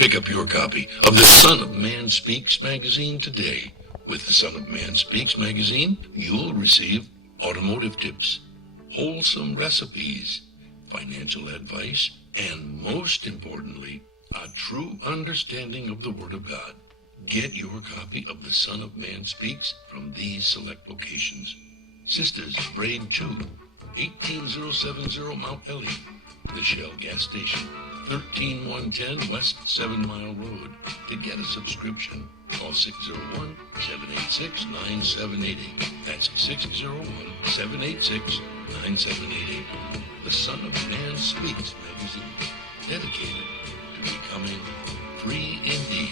Pick up your copy of the Son of Man Speaks magazine today. With the Son of Man Speaks magazine, you'll receive automotive tips, wholesome recipes, financial advice, and most importantly, a true understanding of the Word of God. Get your copy of the Son of Man Speaks from these select locations. Sisters, Braid 2, 18070 Mount Elliott, the Shell gas station, 13110 West 7 Mile Road. To get a subscription, call 601-786-9788. That's 601-786-9788. The Son of Man Speaks magazine, dedicated to becoming free indeed.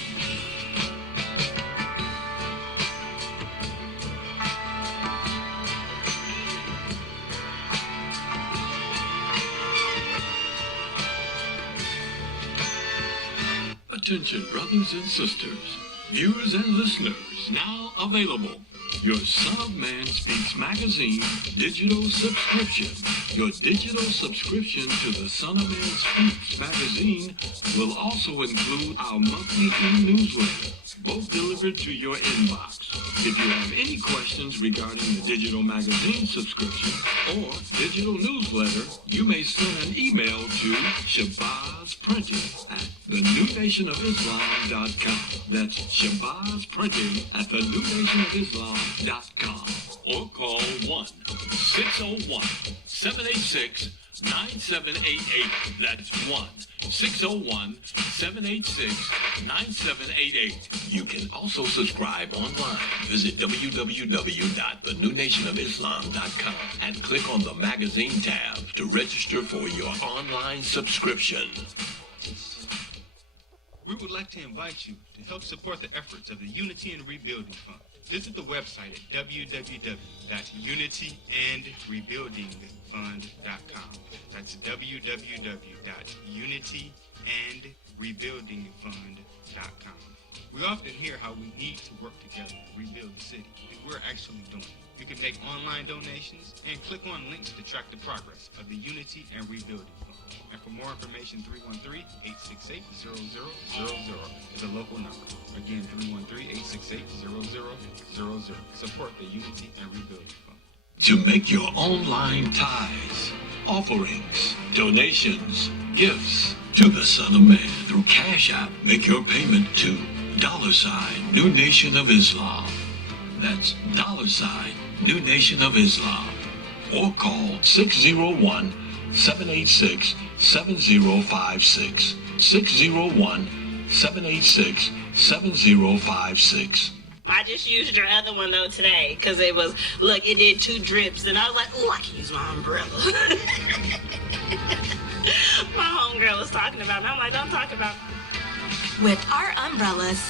Attention, brothers and sisters, viewers and listeners, now available. Your Son of Man Speaks magazine digital subscription. Your digital subscription to the Son of Man Speaks magazine will also include our monthly e-newsletter, both delivered to your inbox. If you have any questions regarding the digital magazine subscription or digital newsletter, you may send an email to shabazprinting@thenewnationofislam.com. That's shabazprinting@thenewnationofislam.com. Or call 1-601-786-9788. That's 1-601-786-9788. You can also subscribe online. Visit www.thenewnationofislam.com and click on the magazine tab to register for your online subscription. We would like to invite you to help support the efforts of the Unity and Rebuilding Fund. Visit the website at www.unityandrebuildingfund.com. That's www.unityandrebuildingfund.com. We often hear how we need to work together to rebuild the city, and we're actually doing it. You can make online donations and click on links to track the progress of the Unity and Rebuilding Fund. And for more information, 313-868-0000 is a local number. Again, 313-868-0000. Support the Unity and Rebuilding Fund. To make your online tithes, offerings, donations, gifts to the Son of Man through Cash App, make your payment to $New Nation of Islam. That's $New Nation of Islam. Or call 601-786-7056. 601-786-7056. I just used your other one though today because it was, look, it did 2 drips and I was like, oh, I can use my umbrella. My homegirl was talking about it. I'm like, don't talk about it. With our umbrellas,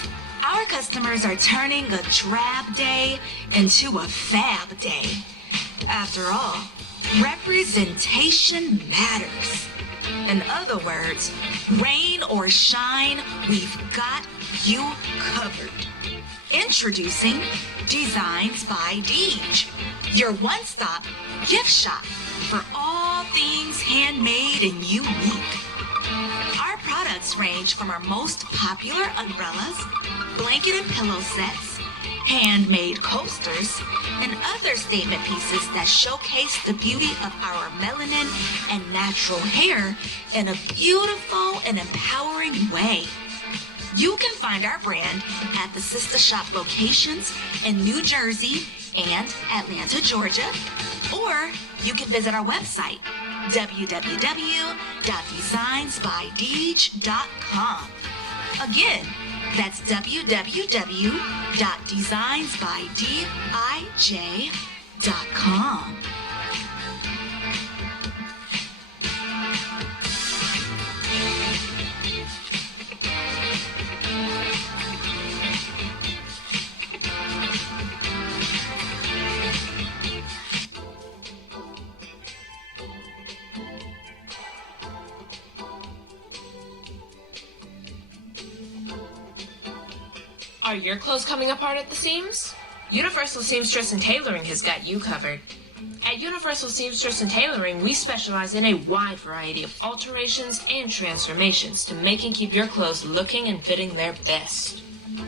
our customers are turning a drab day into a fab day. After all, representation matters. In other words, rain or shine, we've got you covered. Introducing Designs by Deej, your one-stop gift shop for all things handmade and unique. Our products range from our most popular umbrellas, blanket and pillow sets, handmade coasters, and other statement pieces that showcase the beauty of our melanin and natural hair in a beautiful and empowering way. You can find our brand at the sister shop locations in New Jersey and Atlanta, Georgia, or you can visit our website, www.designsbydeej.com. Again, that's www.designsbydeej.com. Are your clothes coming apart at the seams? Universal Seamstress and Tailoring has got you covered. At At Universal Seamstress and Tailoring, we specialize in a wide variety of alterations and transformations to make and keep your clothes looking and fitting their best.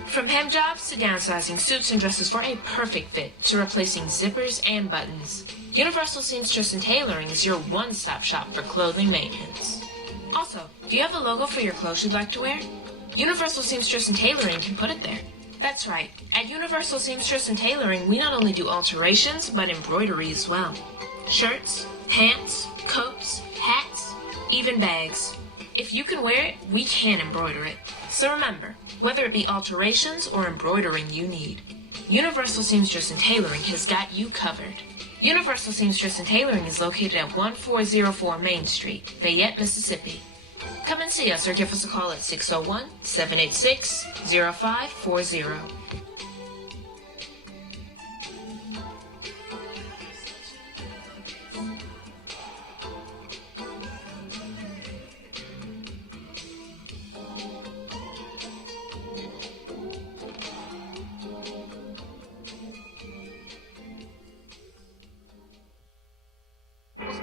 From hem jobs to downsizing suits and dresses for a perfect fit to replacing zippers and buttons, Universal Seamstress and Tailoring is your one-stop shop for clothing maintenance. Also, do you have a logo for your clothes you'd like to wear? Universal Seamstress and Tailoring can put it there. That's right. At Universal Seamstress and Tailoring, we not only do alterations, but embroidery as well. Shirts, pants, coats, hats, even bags. If you can wear it, we can embroider it. So remember, whether it be alterations or embroidering you need, Universal Seamstress and Tailoring has got you covered. Universal Seamstress and Tailoring is located at 1404 Main Street, Fayette, Mississippi. Come and see us or give us a call at 601-786-0540.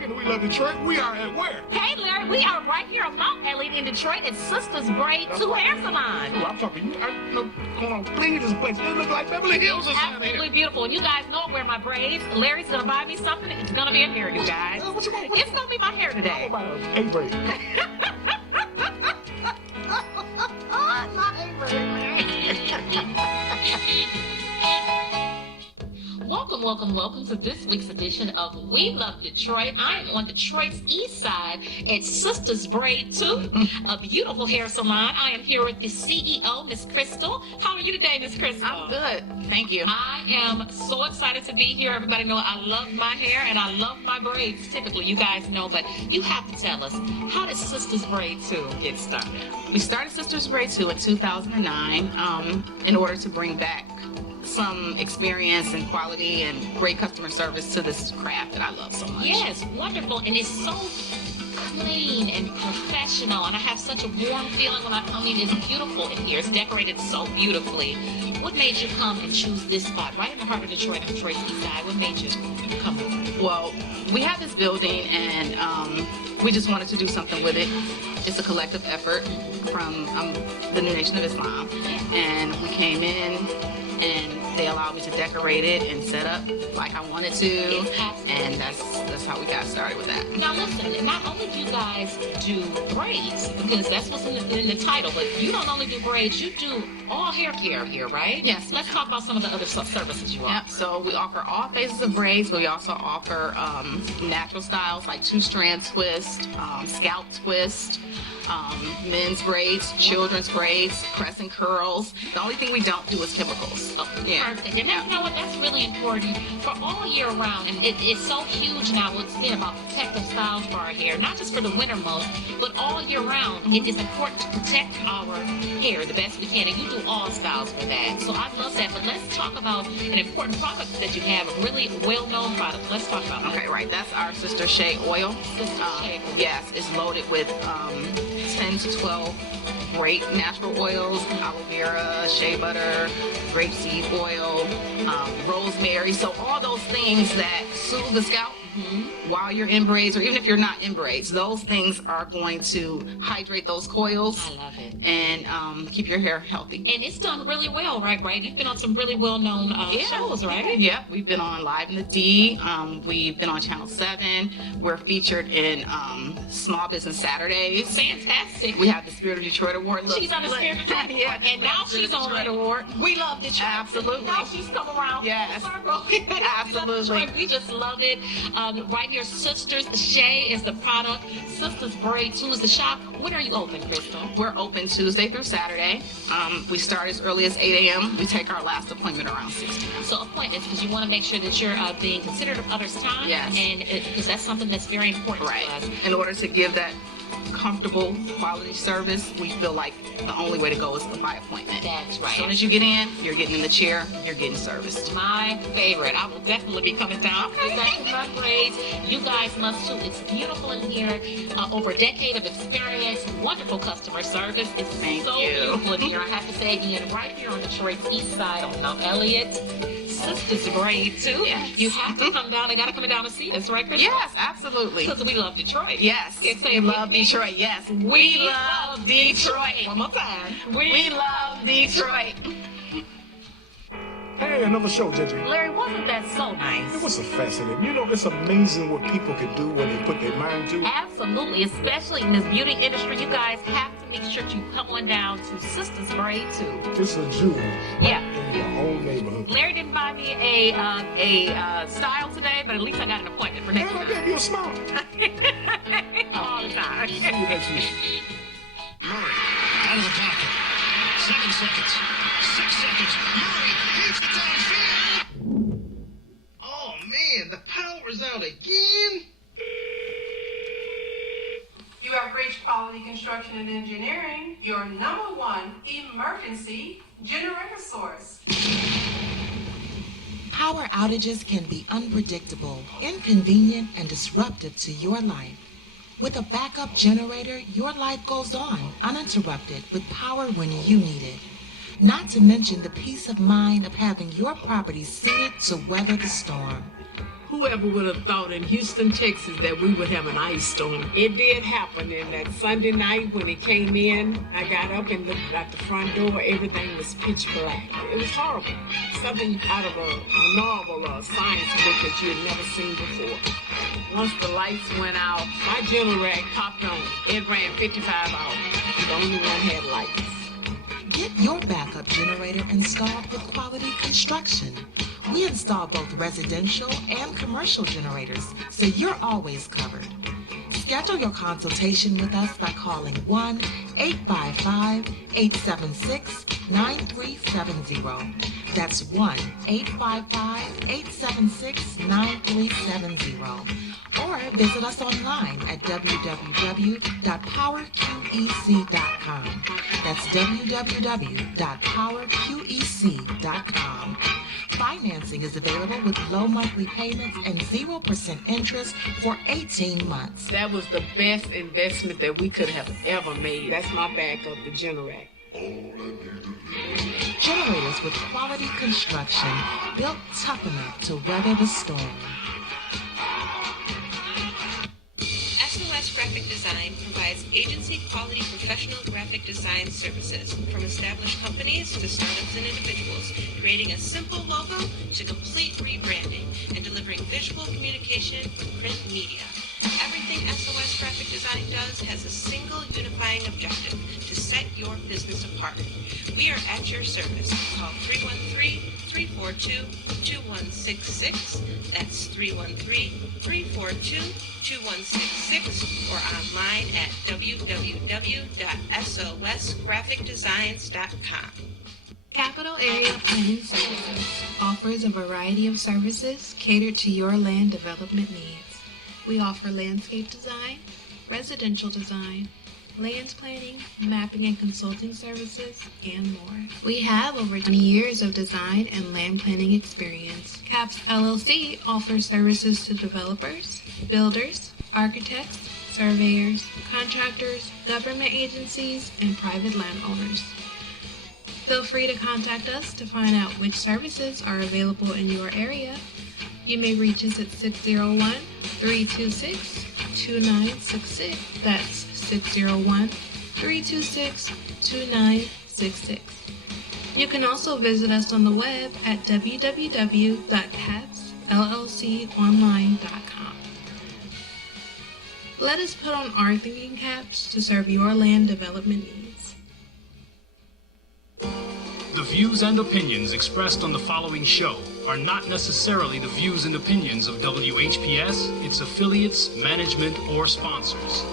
We love Detroit. We are at where? Hey, Larry, we are right here on Mount Elliott in Detroit at Sister's Braid 2 Hair Salon. Ooh, I'm talking. Come on, please, this place. It looks like Beverly Hills It's inside absolutely here. beautiful. And you guys know I wear my braids. Larry's going to buy me something. It's going to be a hair, you guys. What you want? It's going to be my hair today. How about a braid? Not A-braid. Welcome to this week's edition of We Love Detroit. I am on Detroit's east side at Sister's Braid 2, a beautiful hair salon. I am here with the CEO, Miss Crystal. How are you today, Miss Crystal? I'm good. Thank you. I am so excited to be here. Everybody know I love my hair and I love my braids. Typically, you guys know, but you have to tell us, how did Sister's Braid 2 get started? We started Sisters Braid 2 in 2009 in order to bring back some experience and quality and great customer service to this craft that I love so much. Yes, wonderful. And it's so clean and professional. And I have such a warm feeling when I come in. It's beautiful in here. It's decorated so beautifully. What made you come and choose this spot right in the heart of Detroit on Detroit's east side? What made you come over? Well, we have this building and we just wanted to do something with it. It's a collective effort from the New Nation of Islam. And we came in and they allowed me to decorate it and set up like I wanted to, and that's how we got started with that. Now listen, not only do you guys do braids, because that's what's in the title, but you don't only do braids, you do all hair care here, right? Yes. Let's talk about some of the other services you offer. Yep, so we offer all phases of braids, but we also offer natural styles like 2-strand twist, scalp twist, men's braids, children's braids, crescent curls. The only thing we don't do is chemicals. Oh, yeah. Perfect. And you know what? That's really important for all year round. And it's so huge now. It's been about protective styles for our hair, not just for the winter months, but all year round. It is important to protect our hair the best we can. And you do all styles for that. So I love that. But let's talk about an important product that you have, a really well-known product. Let's talk about that. Okay, right. That's our Sister Shea oil. Sister Shea oil. Yes, it's loaded with 10 to 12 great natural oils, aloe vera, shea butter, grapeseed oil, rosemary. So all those things that soothe the scalp while you're in braids, or even if you're not in braids, those things are going to hydrate those coils. I love it. And keep your hair healthy. And it's done really well, right? You've been on some really well-known shows, right? Yeah, we've been on Live in the D. We've been on Channel 7. We're featured in Small Business Saturdays. Fantastic. We have the Spirit of Detroit Award. She's on the Spirit of Detroit Award. Yeah, And now she's on Detroit Award. We Love Detroit. Absolutely. Now she's come around. Yes. Absolutely. We just love it. Right here, Sisters Shea is the product. Sisters Braid 2 is the shop. When are you open, Crystal? We're open Tuesday through Saturday. We start as early as 8 a.m. We take our last appointment around 6 p.m. So appointments, because you want to make sure that you're being considerate of others' time. Yes. And because that's something that's very important to us. In order to give that comfortable quality service, we feel like the only way to go is by appointment. That's right. As soon as you get in, you're getting in the chair, you're getting serviced. My favorite. I will definitely be coming down. That's my braids. You guys must too. It's beautiful in here. Over a decade of experience, wonderful customer service. It's Thank so you. beautiful in here. I have to say again, right here on Detroit's east side on Mount Elliott. Sisters Grade too. Yes. You have to come down. They got to come down to see us, right, Chris? Yes, absolutely. Because we love Detroit. Yes. Can't say We it love with me. Detroit. Yes. We love Detroit. One more time. We love Detroit. Hey, another show, JJ. Larry, wasn't that so nice? It was so fascinating. You know, it's amazing what people can do when they put their mind to it. Absolutely, especially in this beauty industry. You guys have to make sure you come on down to Sisters Grade too. It's a jewel Yeah. in your own neighborhood. Larry didn't buy me a style today, but at least I got an appointment for next And I time. gave you a smile. All the time. See you next week. Murray, out of the pocket. 7 seconds. 6 seconds. Murray hits the downfield. Oh, man, the power's out again. You have reached Quality Construction and Engineering, your #1 emergency generator source. Power outages can be unpredictable, inconvenient, and disruptive to your life. With a backup generator, your life goes on uninterrupted with power when you need it. Not to mention the peace of mind of having your property suited to weather the storm. Whoever would have thought in Houston, Texas, that we would have an ice storm? It did happen, and that Sunday night when it came in, I got up and looked at the front door. Everything was pitch black. It was horrible. Something out of a novel or a science book that you had never seen before. Once the lights went out, my generator popped on. It ran 55 hours. The only one had lights. Get your backup generator installed with Quality Construction. We install both residential and commercial generators, so you're always covered. Schedule your consultation with us by calling 1-855-876-9370. That's 1-855-876-9370. Or visit us online at www.powerqec.com. That's www.powerqec.com. Financing is available with low monthly payments and 0% interest for 18 months. That was the best investment that we could have ever made. That's my backup, the generator. Generators with Quality Construction, built tough enough to weather the storm. SOS Graphic Design provides agency-quality professional graphic design services from established companies to startups and individuals, creating a simple logo to complete rebranding and delivering visual communication with print media. Everything SOS Graphic Design does has a single unifying objective: to set your business apart. We are at your service. Call 313-342-2166. That's 313-342-2166, or online at www.sosgraphicdesigns.com. Capital Area Planning Services offers a variety of services catered to your land development needs. We offer landscape design, residential design, land planning, mapping and consulting services, and more. We have over 20 years of design and land planning experience. CAPS LLC offers services to developers, builders, architects, surveyors, contractors, government agencies, and private landowners. Feel free to contact us to find out which services are available in your area. You may reach us at 601-326-2966. That's 601-326-2966. You can also visit us on the web at www.capsllconline.com. Let us put on our thinking caps to serve your land development needs. The views and opinions expressed on the following show are not necessarily the views and opinions of WHPS, its affiliates, management, or sponsors.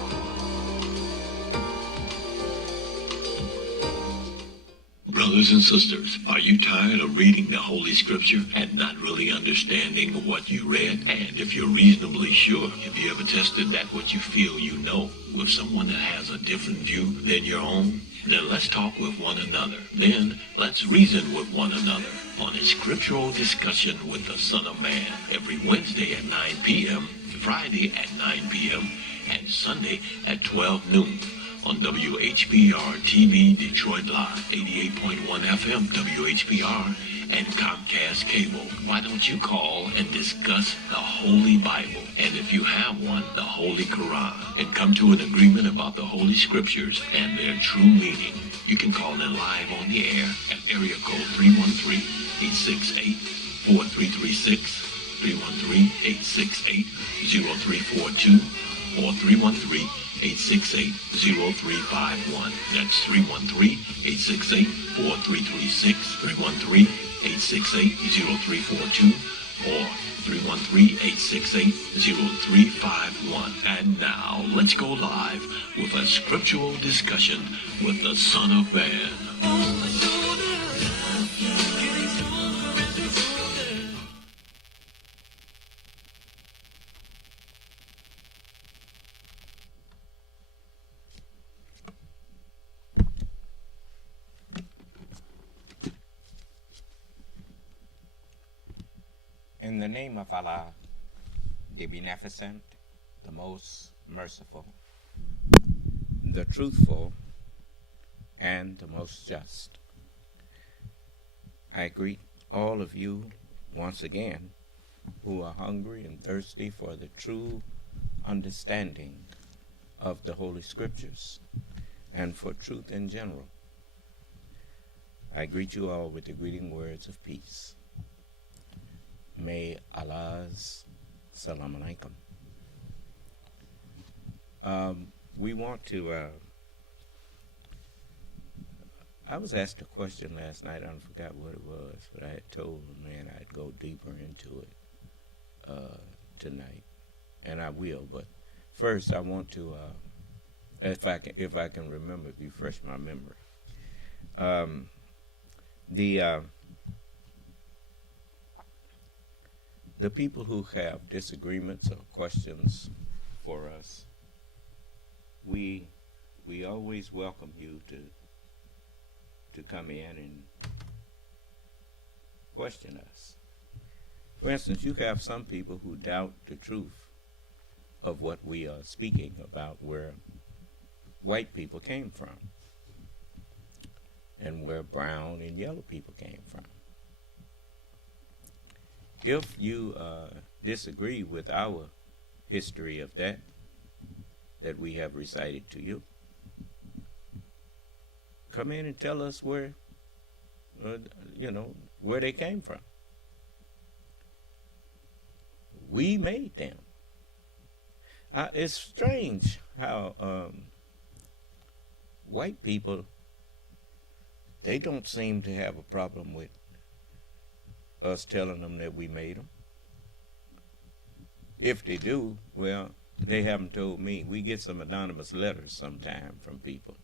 Brothers and sisters, are you tired of reading the Holy Scripture and not really understanding what you read? And if you're reasonably sure, have you ever tested that what you feel you know with someone that has a different view than your own? Then let's talk with one another. Then let's reason with one another on a Scriptural Discussion with the Son of Man every Wednesday at 9 p.m., Friday at 9 p.m., and Sunday at 12 noon. On WHPR TV Detroit Live, 88.1 FM WHPR, and Comcast Cable. Why don't you call and discuss the Holy Bible, and if you have one, the Holy Quran, and come to an agreement about the Holy Scriptures and their true meaning? You can call in live on the air at area code 313-868-4336, 313-868-0342, or 313-868-0351. That's 313-868-4336, 313-868-0342, or 313-868-0351. And now, let's go live with a scriptural discussion with the Son of Man. In the name of Allah, the Beneficent, the Most Merciful, the Truthful, and the Most Just, I greet all of you once again who are hungry and thirsty for the true understanding of the Holy Scriptures and for truth in general. I greet you all with the greeting words of peace. May Allah's salam alaikum. We want to, I was asked a question last night, I forgot what it was, but I had told the man I'd go deeper into it tonight, and I will, but first I want to, if I can remember, refresh my memory. The people who have disagreements or questions for us, we always welcome you to come in and question us. For instance, you have some people who doubt the truth of what we are speaking about, where white people came from and where brown and yellow people came from. If you disagree with our history of that we have recited to you, come in and tell us where they came from. We made them. It's strange how white people, they don't seem to have a problem with us telling them that we made them. If they do, well, they haven't told me. We get some anonymous letters sometime from people.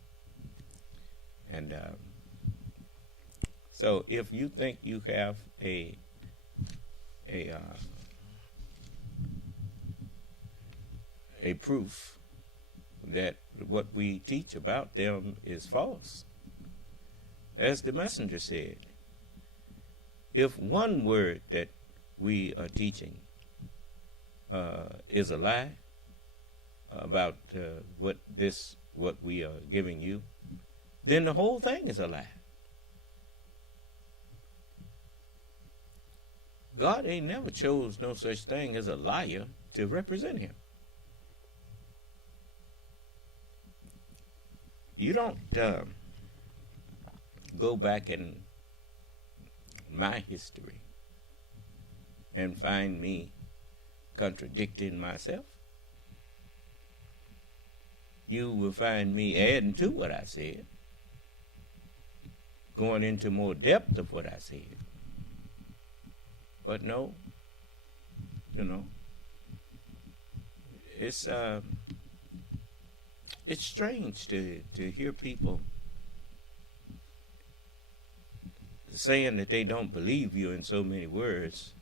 And so if you think you have a proof that what we teach about them is false, as the messenger said, if one word that we are teaching is a lie about what we are giving you, then the whole thing is a lie. God ain't never chose no such thing as a liar to represent him. You don't go back in my history and find me contradicting myself. You will find me adding to what I said, going into more depth of what I said. But no, it's strange to hear people saying that they don't believe you in so many words,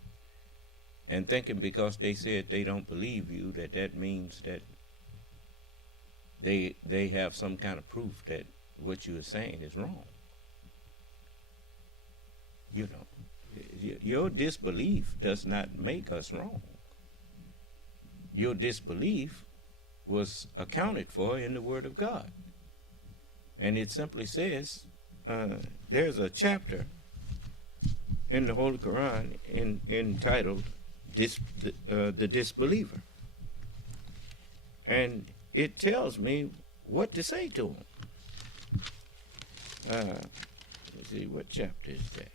and thinking because they said they don't believe you that means that they have some kind of proof that what you are saying is wrong. Your disbelief does not make us wrong. Your disbelief was accounted for in the Word of God. And it simply says, there's a chapter in the Holy Quran entitled The Disbeliever. And it tells me what to say to him. Let's see, what chapter is that?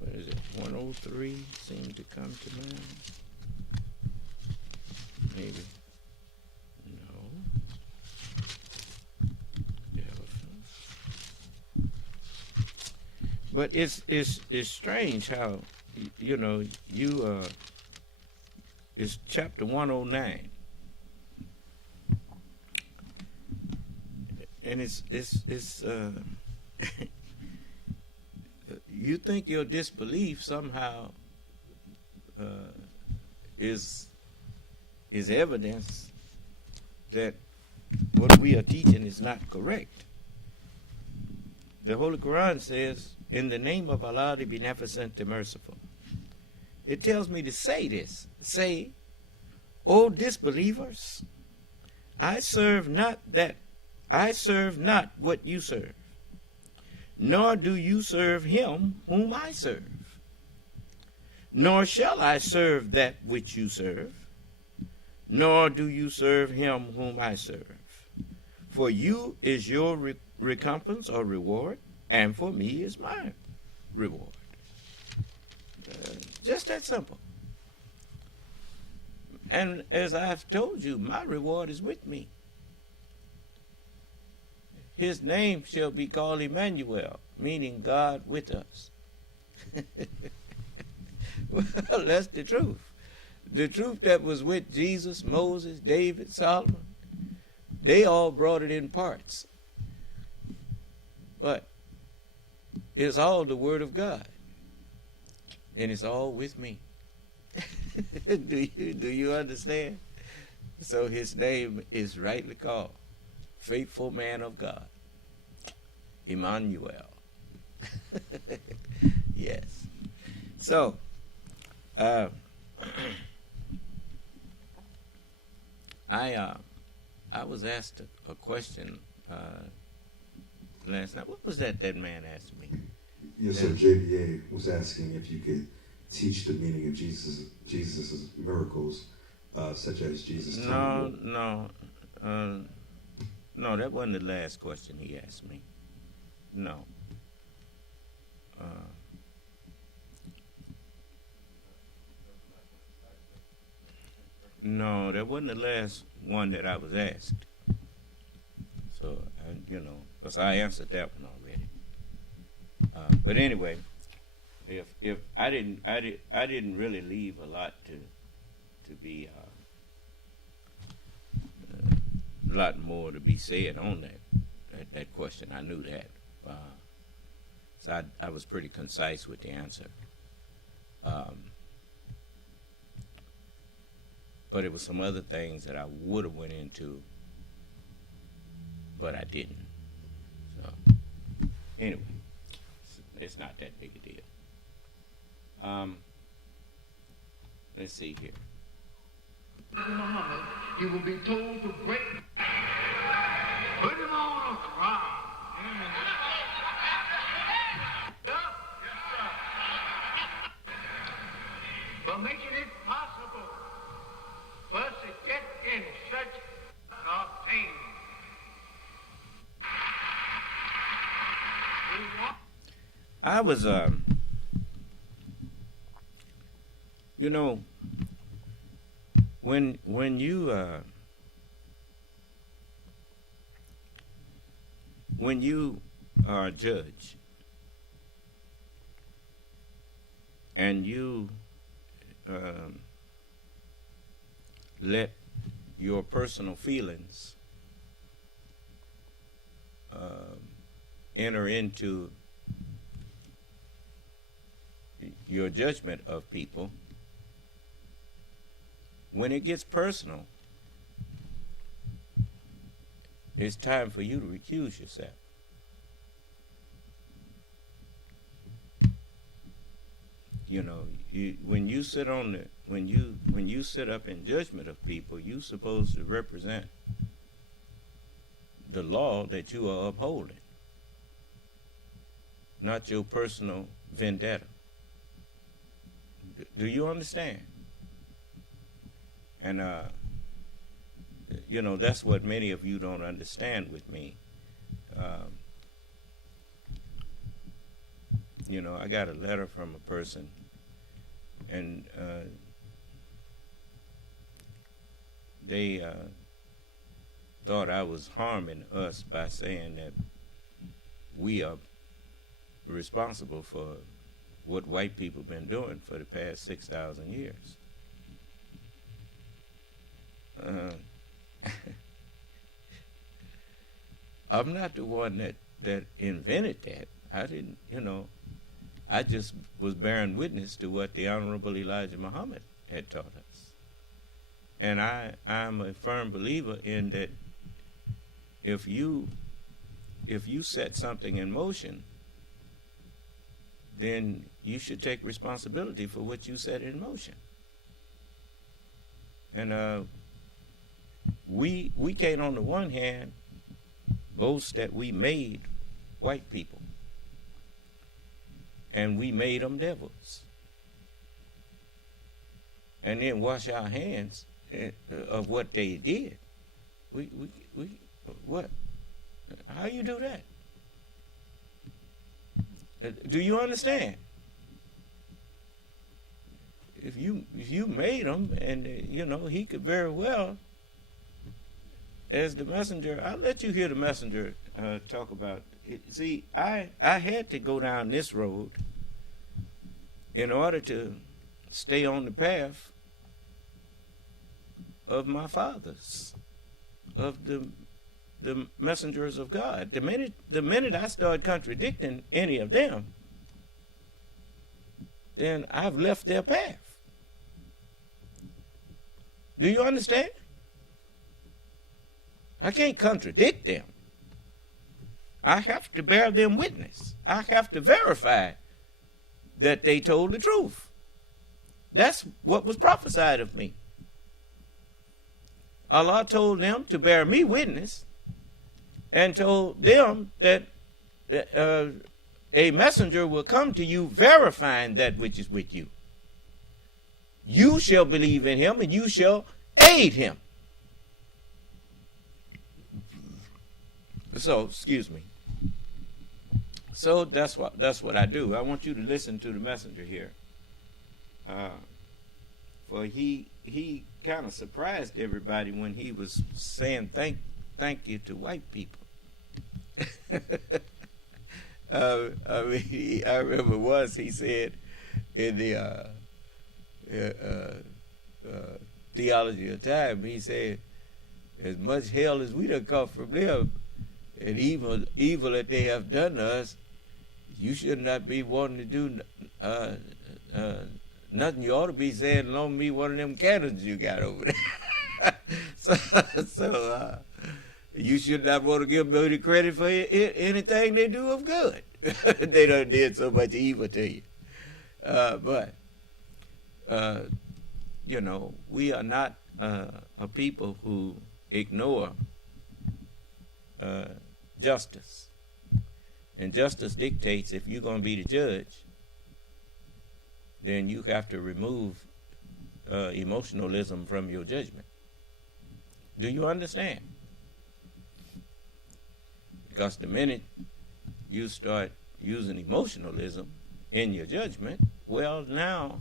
What is it? 103 seemed to come to mind. Maybe. No. Elephant. But it's strange how, it's chapter 109. And it's you think your disbelief somehow is evidence that what we are teaching is not correct. The Holy Quran says, in the name of Allah, the Beneficent, the Merciful. It tells me to say this. Say, O disbelievers, I serve not what you serve, nor do you serve him whom I serve, nor shall I serve that which you serve, nor do you serve him whom I serve. For you is your recompense or reward, and for me is my reward. Just that simple. And as I've told you, my reward is with me. His name shall be called Emmanuel, meaning God with us. Well, that's the truth. The truth that was with Jesus, Moses, David, Solomon, they all brought it in parts. But it's all the Word of God. And it's all with me. Do you understand? So his name is rightly called Faithful Man of God, Emmanuel. Yes. So, I was asked a question last night. What was that man asked me? Yes, sir. JBA was asking if you could teach the meaning of Jesus' miracles, such as Jesus. No, that wasn't the last question he asked me. No. No, that wasn't the last one that I was asked. So, because I answered that one already. But anyway, if I didn't really leave a lot to be a lot more to be said on that question. I knew that, so I was pretty concise with the answer. But it was some other things that I would have went into, but I didn't. So anyway, it's not that big a deal. Let's see here. Muhammad, he will be told to break. Put him on a cross. For making it possible for us to get in such a pain. I was, when you are a judge and you let your personal feelings enter into your judgment of people, when it gets personal, it's time for you to recuse yourself. You know, when you sit up in judgment of people, you're supposed to represent the law that you are upholding, not your personal vendetta. Do you understand? And you know, that's what many of you don't understand with me. You know, I got a letter from a person, and they thought I was harming us by saying that we are responsible for what white people have been doing for the past 6,000 years. I'm not the one that invented that. I didn't, you know, I just was bearing witness to what the Honorable Elijah Muhammad had taught us. And I'm a firm believer in that if you set something in motion, then you should take responsibility for what you set in motion. And we can't, on the one hand, boast that we made white people and we made them devils, and then wash our hands of what they did. What? How you do that? Do you understand? If you made them, and you know, he could very well, as the messenger, I'll let you hear the messenger talk about it. See, I had to go down this road in order to stay on the path of my fathers, of the messengers of God. The minute I start contradicting any of them, then I've left their path. Do you understand? I can't contradict them. I have to bear them witness. I have to verify that they told the truth. That's what was prophesied of me. Allah told them to bear me witness, and told them that a messenger will come to you verifying that which is with you. You shall believe in him, and you shall aid him. So, excuse me. So that's what I do. I want you to listen to the messenger here. For he kind of surprised everybody when he was saying thank you to white people. I mean, I remember once he said in the Theology of Time, he said, as much hell as we done come from them, and evil that they have done to us, you should not be wanting to do nothing. You ought to be saying, loan me one of them cannons you got over there. so you should not want to give them any credit for anything they do of good. They done did so much evil to you. But you know, we are not a people who ignore justice. And justice dictates if you're going to be the judge, then you have to remove emotionalism from your judgment. Do you understand? Because the minute you start using emotionalism in your judgment, well, now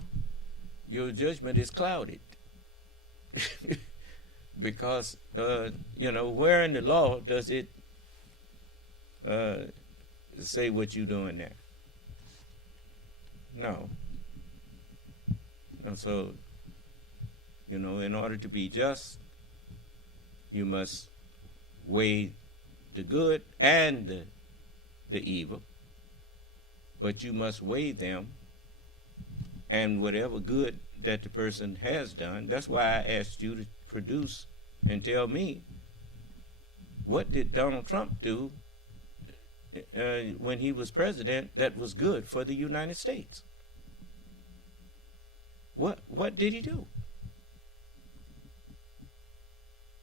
your judgment is clouded. Because, you know, where in the law does it say what you're doing there? No. And so, you know, in order to be just, you must weigh the good and the evil, but you must weigh them, and whatever good that the person has done. That's why I asked you to produce and tell me, what did Donald Trump do when he was president that was good for the United States? what did he do?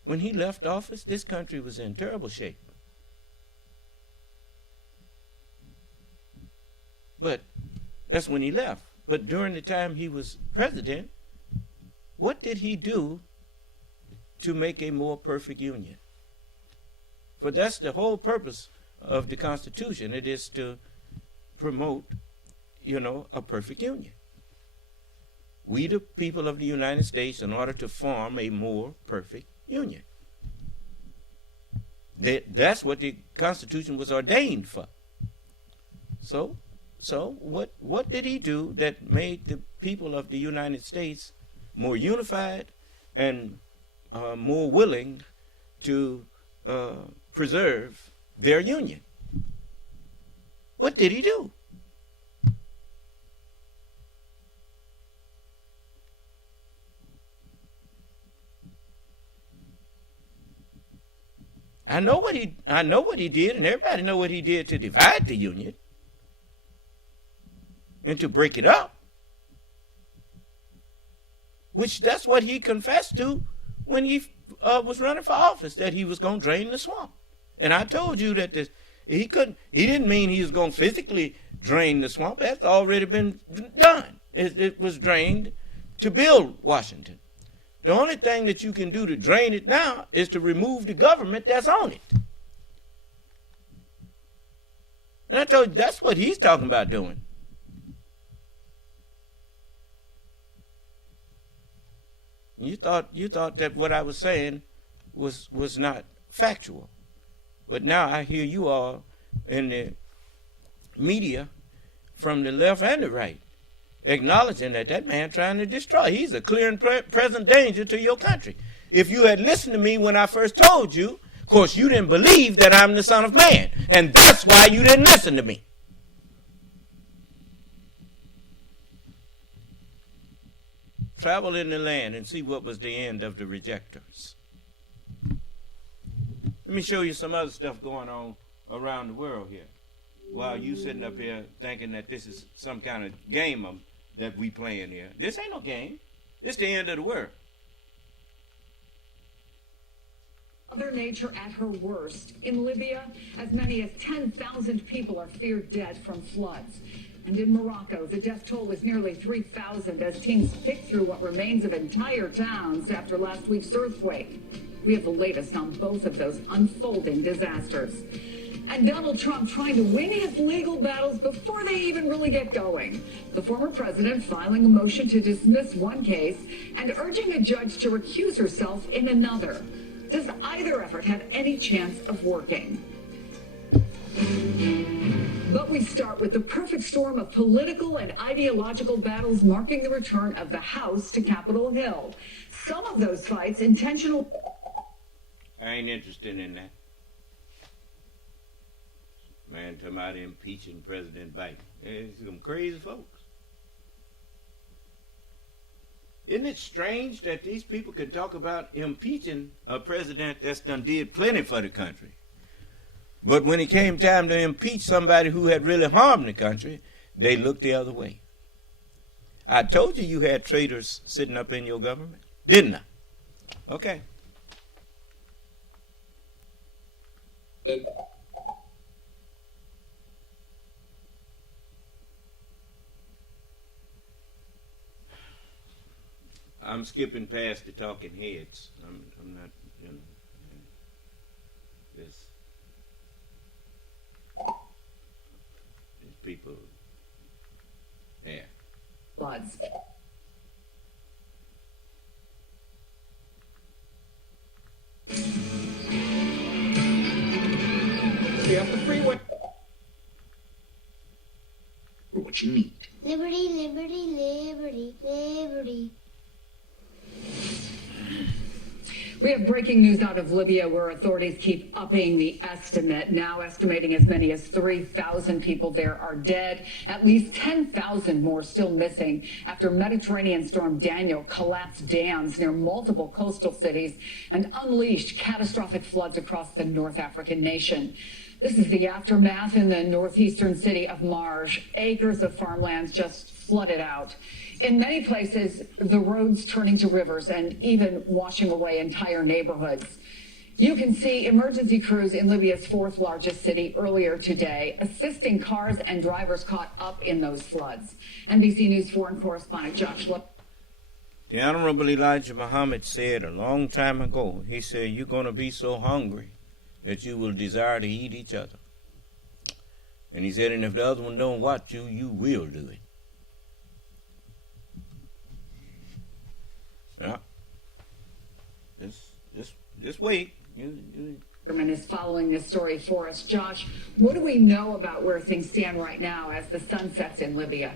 When he left office, this country was in terrible shape. But that's when he left. But during the time he was president, what did he do to make a more perfect union? For that's the whole purpose of the Constitution. It is to promote, a perfect union. We, the people of the United States, in order to form a more perfect union. That's what the Constitution was ordained for. So what did he do that made the people of the United States more unified and more willing to preserve their union? What did he do? I know what he did, and everybody know what he did to divide the union and to break it up. Which that's what he confessed to when he was running for office, that he was going to drain the swamp. And I told you that he didn't mean he was going to physically drain the swamp. That's already been done. It was drained to build Washington. The only thing that you can do to drain it now is to remove the government that's on it. And I told you that's what he's talking about doing. You thought that what I was saying was not factual. But now I hear you all in the media from the left and the right acknowledging that man trying to destroy. He's a clear and present danger to your country. If you had listened to me when I first told you, of course you didn't believe that I'm the Son of Man. And that's why you didn't listen to me. Travel in the land and see what was the end of the rejectors. Let me show you some other stuff going on around the world here. While you sitting up here thinking that this is some kind of game that we playing here. This ain't no game. This the end of the world. Mother Nature at her worst. In Libya, as many as 10,000 people are feared dead from floods. And in Morocco, the death toll is nearly 3,000 as teams pick through what remains of entire towns after last week's earthquake. We have the latest on both of those unfolding disasters. And Donald Trump trying to win his legal battles before they even really get going. The former president filing a motion to dismiss one case and urging a judge to recuse herself in another. Does either effort have any chance of working? But we start with the perfect storm of political and ideological battles marking the return of the House to Capitol Hill. Some of those fights intentional. I ain't interested in that. Man, talking about impeaching President Biden. It's some crazy folks. Isn't it strange that these people can talk about impeaching a president that's done did plenty for the country? But when it came time to impeach somebody who had really harmed the country, they looked the other way. I told you had traitors sitting up in your government, didn't I? Okay. I'm skipping past the talking heads. I'm not, there's people there. Floods. Stay off the freeway. What you need. Liberty, liberty, liberty, liberty. We have breaking news out of Libya where authorities keep upping the estimate, now estimating as many as 3,000 people there are dead. At least 10,000 more still missing after Mediterranean storm Daniel collapsed dams near multiple coastal cities and unleashed catastrophic floods across the North African nation. This is the aftermath in the northeastern city of Marj. Acres of farmlands just flooded out. In many places, the roads turning to rivers and even washing away entire neighborhoods. You can see emergency crews in Libya's fourth largest city earlier today, assisting cars and drivers caught up in those floods. NBC News foreign correspondent Josh Lowe. The Honorable Elijah Muhammad said a long time ago, he said, you're going to be so hungry that you will desire to eat each other. And he said, and if the other one don't watch you, you will do it. Yeah. Just wait. Is following this story for us. Josh, what do we know about where things stand right now as the sun sets in Libya?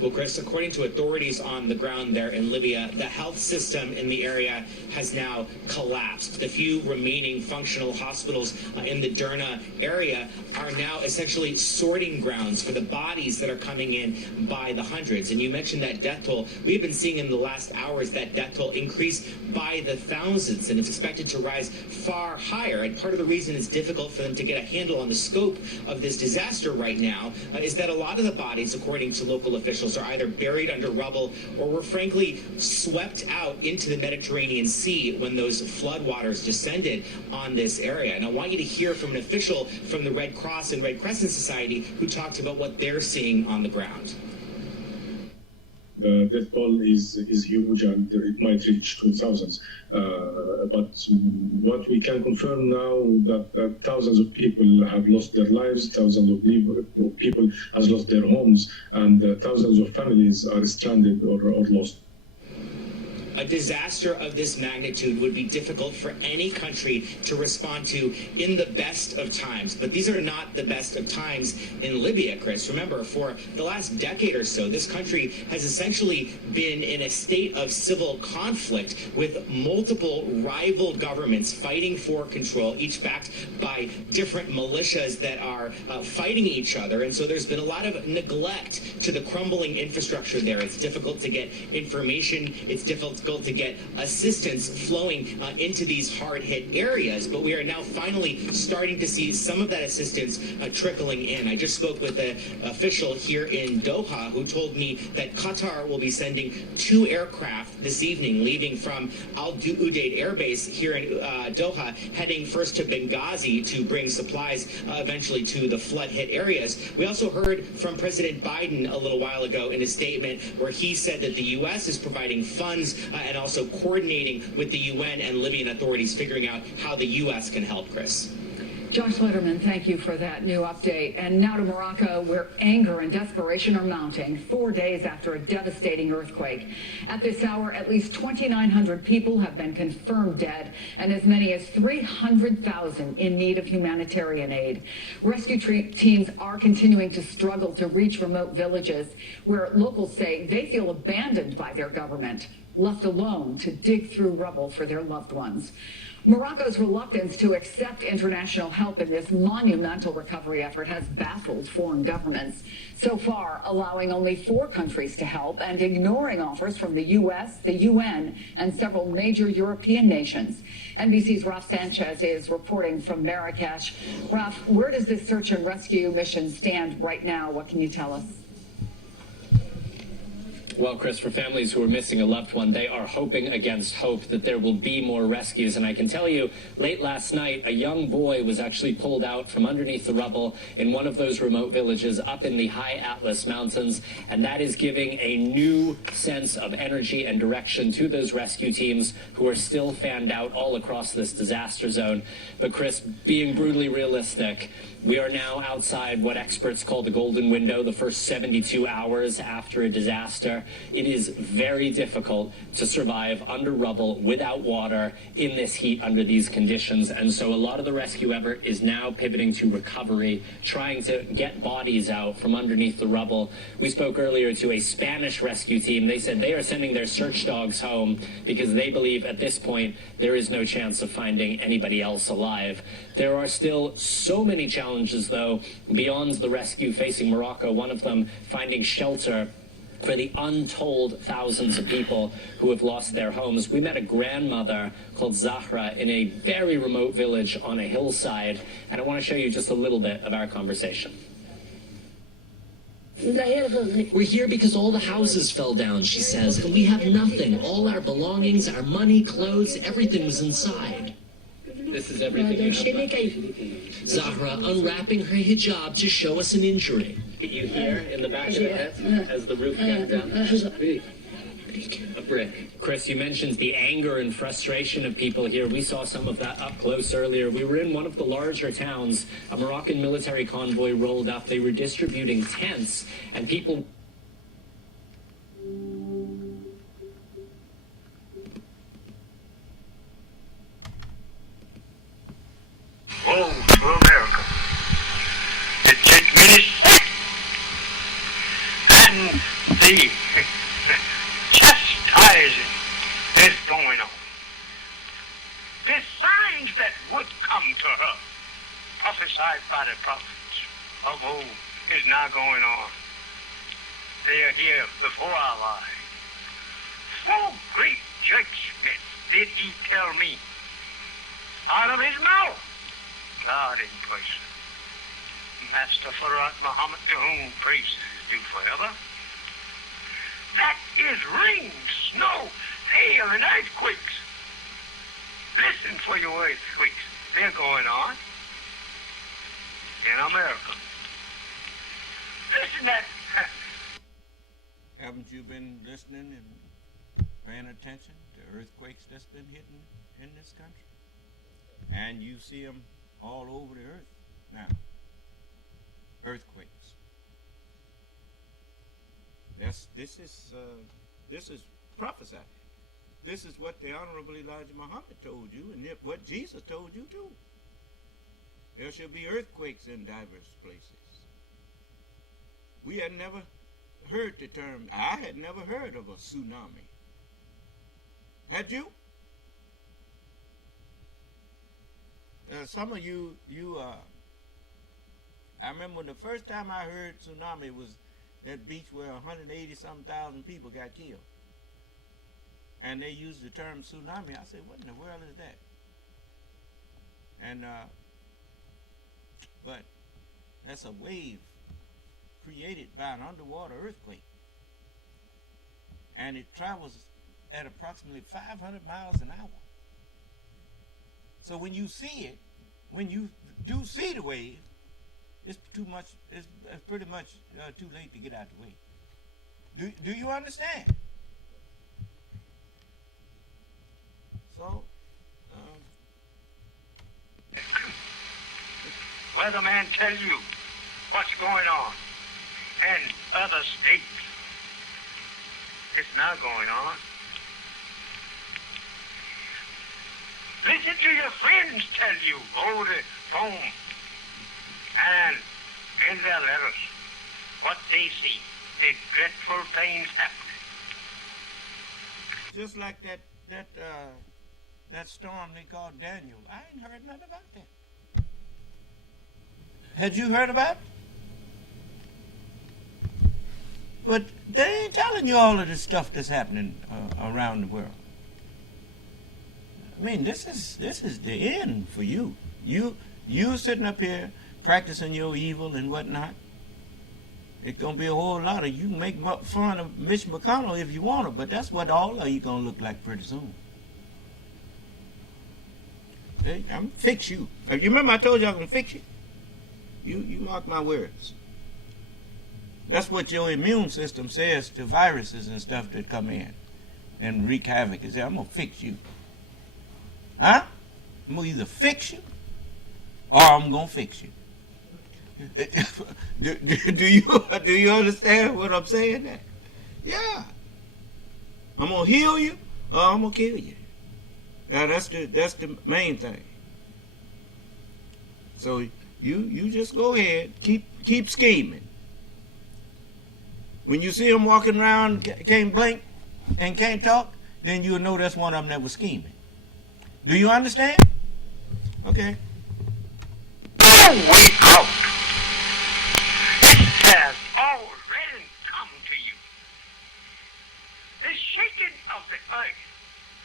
Well, Chris, according to authorities on the ground there in Libya, the health system in the area has now collapsed. The few remaining functional hospitals in the Derna area are now essentially sorting grounds for the bodies that are coming in by the hundreds. And you mentioned that death toll. We've been seeing in the last hours that death toll increase by the thousands, and it's expected to rise far higher. And part of the reason it's difficult for them to get a handle on the scope of this disaster right now is that a lot of the bodies, according to local officials, are either buried under rubble or were frankly swept out into the Mediterranean Sea when those floodwaters descended on this area. And I want you to hear from an official from the Red Cross and Red Crescent Society who talked about what they're seeing on the ground. The death toll is huge and it might reach 2,000. But what we can confirm now that thousands of people have lost their lives, thousands of people has lost their homes, and thousands of families are stranded or lost. A disaster of this magnitude would be difficult for any country to respond to in the best of times. But these are not the best of times in Libya, Chris. Remember, for the last decade or so, this country has essentially been in a state of civil conflict with multiple rival governments fighting for control, each backed by different militias that are fighting each other. And so there's been a lot of neglect to the crumbling infrastructure there. It's difficult to get information. It's difficult to get assistance flowing into these hard-hit areas, but we are now finally starting to see some of that assistance trickling in. I just spoke with an official here in Doha who told me that Qatar will be sending 2 aircraft this evening, leaving from Al Udeid Air Base here in Doha, heading first to Benghazi to bring supplies eventually to the flood-hit areas. We also heard from President Biden a little while ago in a statement where he said that the U.S. is providing funds and also coordinating with the UN and Libyan authorities, figuring out how the U.S. can help, Chris. Josh Letterman, thank you for that new update. And now to Morocco, where anger and desperation are mounting 4 days after a devastating earthquake. At this hour, at least 2,900 people have been confirmed dead and as many as 300,000 in need of humanitarian aid. Rescue teams are continuing to struggle to reach remote villages where locals say they feel abandoned by their government, left alone to dig through rubble for their loved ones. Morocco's reluctance to accept international help in this monumental recovery effort has baffled foreign governments, so far allowing only 4 countries to help and ignoring offers from the U.S., the UN, and several major European nations. NBC's Raf Sanchez is reporting from Marrakesh. Raf, where does this search and rescue mission stand right now? What can you tell us? Well, Chris, for families who are missing a loved one, they are hoping against hope that there will be more rescues. And I can tell you, late last night, a young boy was actually pulled out from underneath the rubble in one of those remote villages up in the high Atlas Mountains. And that is giving a new sense of energy and direction to those rescue teams who are still fanned out all across this disaster zone. But Chris, being brutally realistic, we are now outside what experts call the golden window, the first 72 hours after a disaster. It is very difficult to survive under rubble without water in this heat under these conditions. And so a lot of the rescue effort is now pivoting to recovery, trying to get bodies out from underneath the rubble. We spoke earlier to a Spanish rescue team. They said they are sending their search dogs home because they believe at this point there is no chance of finding anybody else alive. There are still so many challenges, though, beyond the rescue facing Morocco, one of them finding shelter for the untold thousands of people who have lost their homes. We met a grandmother called Zahra in a very remote village on a hillside, and I want to show you just a little bit of our conversation. We're here because all the houses fell down, she says, and we have nothing. All our belongings, our money, clothes, everything was inside. This is everything you have. Zahra unwrapping her hijab to show us an injury. You hear in the back of the head as the roof came down? A brick. Chris, you mentioned the anger and frustration of people here. We saw some of that up close earlier. We were in one of the larger towns. A Moroccan military convoy rolled up. They were distributing tents, and people... Woe to America. It takes me sick. And the chastising is going on. The signs that would come to her, prophesied by the prophets of old, is now going on. They are here before our eyes. So great judgment did he tell me out of his mouth. God in person. Master Farad Muhammad, to whom praise is due forever. That is rain, snow, hail, and earthquakes. Listen for your earthquakes. They're going on in America. Listen that. Haven't you been listening and paying attention to earthquakes that's been hitting in this country? And you see them all over the earth now. Earthquakes. This is prophesied. This is what the Honorable Elijah Muhammad told you, and what Jesus told you too. There shall be earthquakes in diverse places. We had never heard the term. I had never heard of a tsunami. Had you? Some of you, I remember when the first time I heard tsunami was that beach where 180-something thousand people got killed. And they used the term tsunami. I said, what in the world is that? And, but that's a wave created by an underwater earthquake. And it travels at approximately 500 miles an hour. So when you see it, when you do see the wave, it's too much. It's pretty much too late to get out the way. Do you understand? So, weatherman tell you what's going on in other states. It's now going on. Listen to your friends tell you over the phone and in their letters what they see, the dreadful things happening. Just like that storm they called Daniel. I ain't heard nothing about that. Had you heard about it? But they ain't telling you all of this stuff that's happening around the world. I mean, this is the end for you. You sitting up here practicing your evil and whatnot. It's gonna be a whole lot of you can make fun of Mitch McConnell if you want to, but that's what all of you gonna look like pretty soon. I'm gonna fix you. You remember I told you I'm gonna fix you? You mark my words. That's what your immune system says to viruses and stuff that come in and wreak havoc. It says, I'm gonna fix you. Huh? I'm gonna either fix you or I'm gonna fix you. do you understand what I'm saying there? Yeah. I'm gonna heal you or I'm gonna kill you. Now that's the main thing. So you just go ahead, keep scheming. When you see them walking around, can't blink and can't talk, then you'll know that's one of them that was scheming. Do you understand? Okay. Wake up! It has already come to you. The shaking of the earth,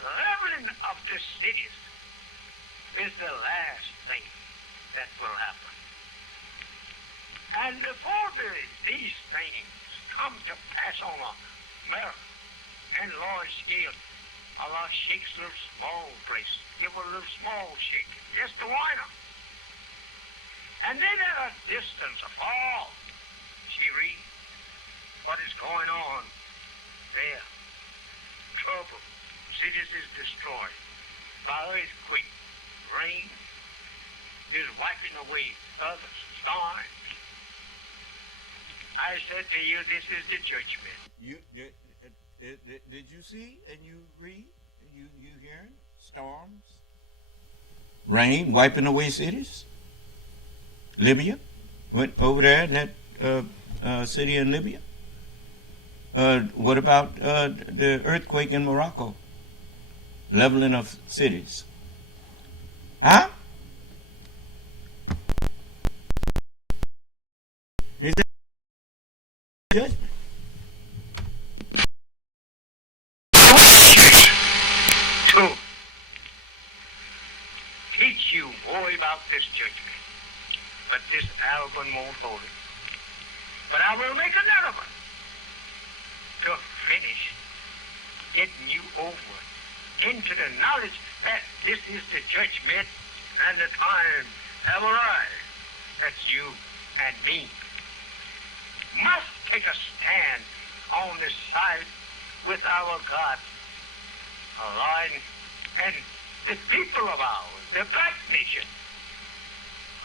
the leveling of the cities is the last thing that will happen. And before these things come to pass on a merit and large scale, Allah shakes a little small place. Give her a little small shake, just to wind her. And then at a distance, afar, she reads what is going on there. Trouble. Cities is destroyed by earthquake. Rain is wiping away others. Storm. I said to you, this is the judgment. Did you see and you read? You hearing? Storms? Rain wiping away cities? Libya? Went over there in that city in Libya? What about the earthquake in Morocco? Leveling of cities. Huh? Is that judgment? To teach you more about this judgment. But this album won't hold it. But I will make another one to finish getting you over into the knowledge that this is the judgment and the time have arrived that you and me must take a stand on this side with our God, Allah, and the people of ours, the black nation.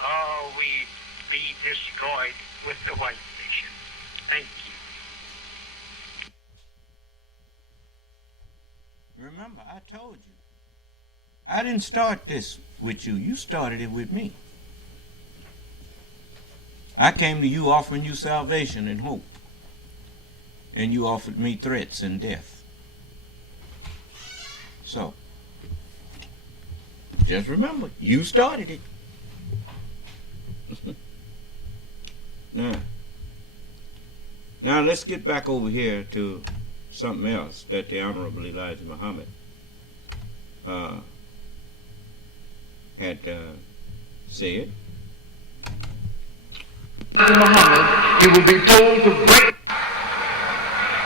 Oh, we be destroyed with the white nation. Thank you. Remember, I told you. I didn't start this with you. You started it with me. I came to you offering you salvation and hope. And you offered me threats and death. So, just remember, you started it. Now let's get back over here to something else that the Honorable Elijah Muhammad had said. Muhammad, he will be told to break.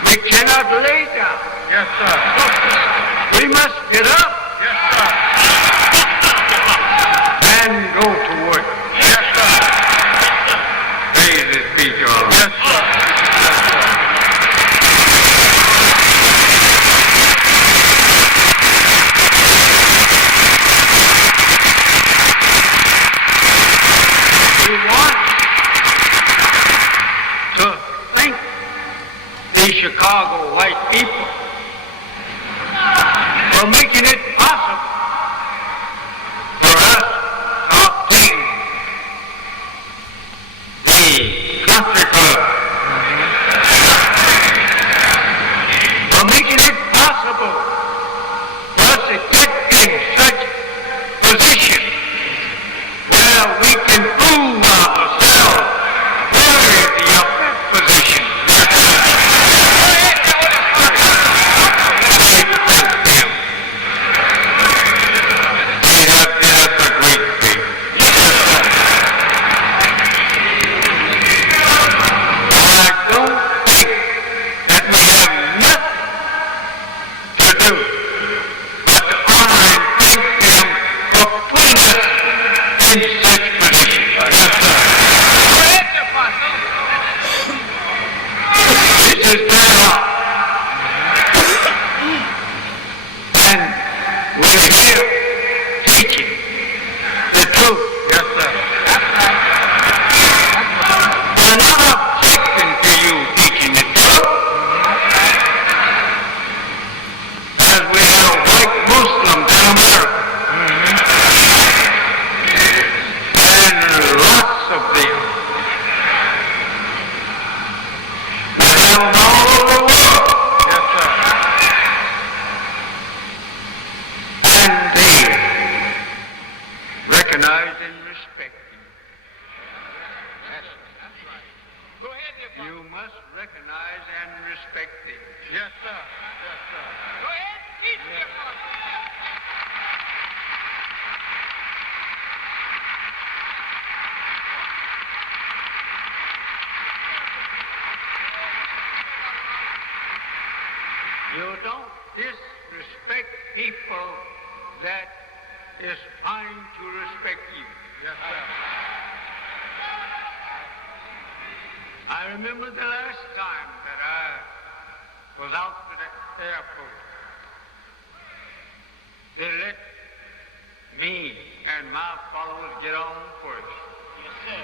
We cannot lay down. Yes, sir. We must get up. Yes, sir. And go to work. Yes, sir. Praise be to Allah. Yes, sir. We want to thank the Chicago white people for making it possible for us to obtain the country club, for making it possible for us to get in such position where we can prove ourselves worthy of that position. They have done us a great favor. I don't think that we have nothing to do but to honor and thank them for putting us in such position. This is their heart. And we're here teaching the truth. Yes, sir. We're not objecting to you teaching the truth. As we have white Muslims in America. And lots of them. We have them all over the world. Yes, sir. And they recognize and respect you. That's right. Go ahead, dear. You must recognize and respect them. Yes, sir. Yes, sir. Go ahead, teach me, dear. You don't disrespect people that is trying to respect you. Yes, sir. I remember the last time that I was out to the airport. They let me and my followers get on first. Yes, sir.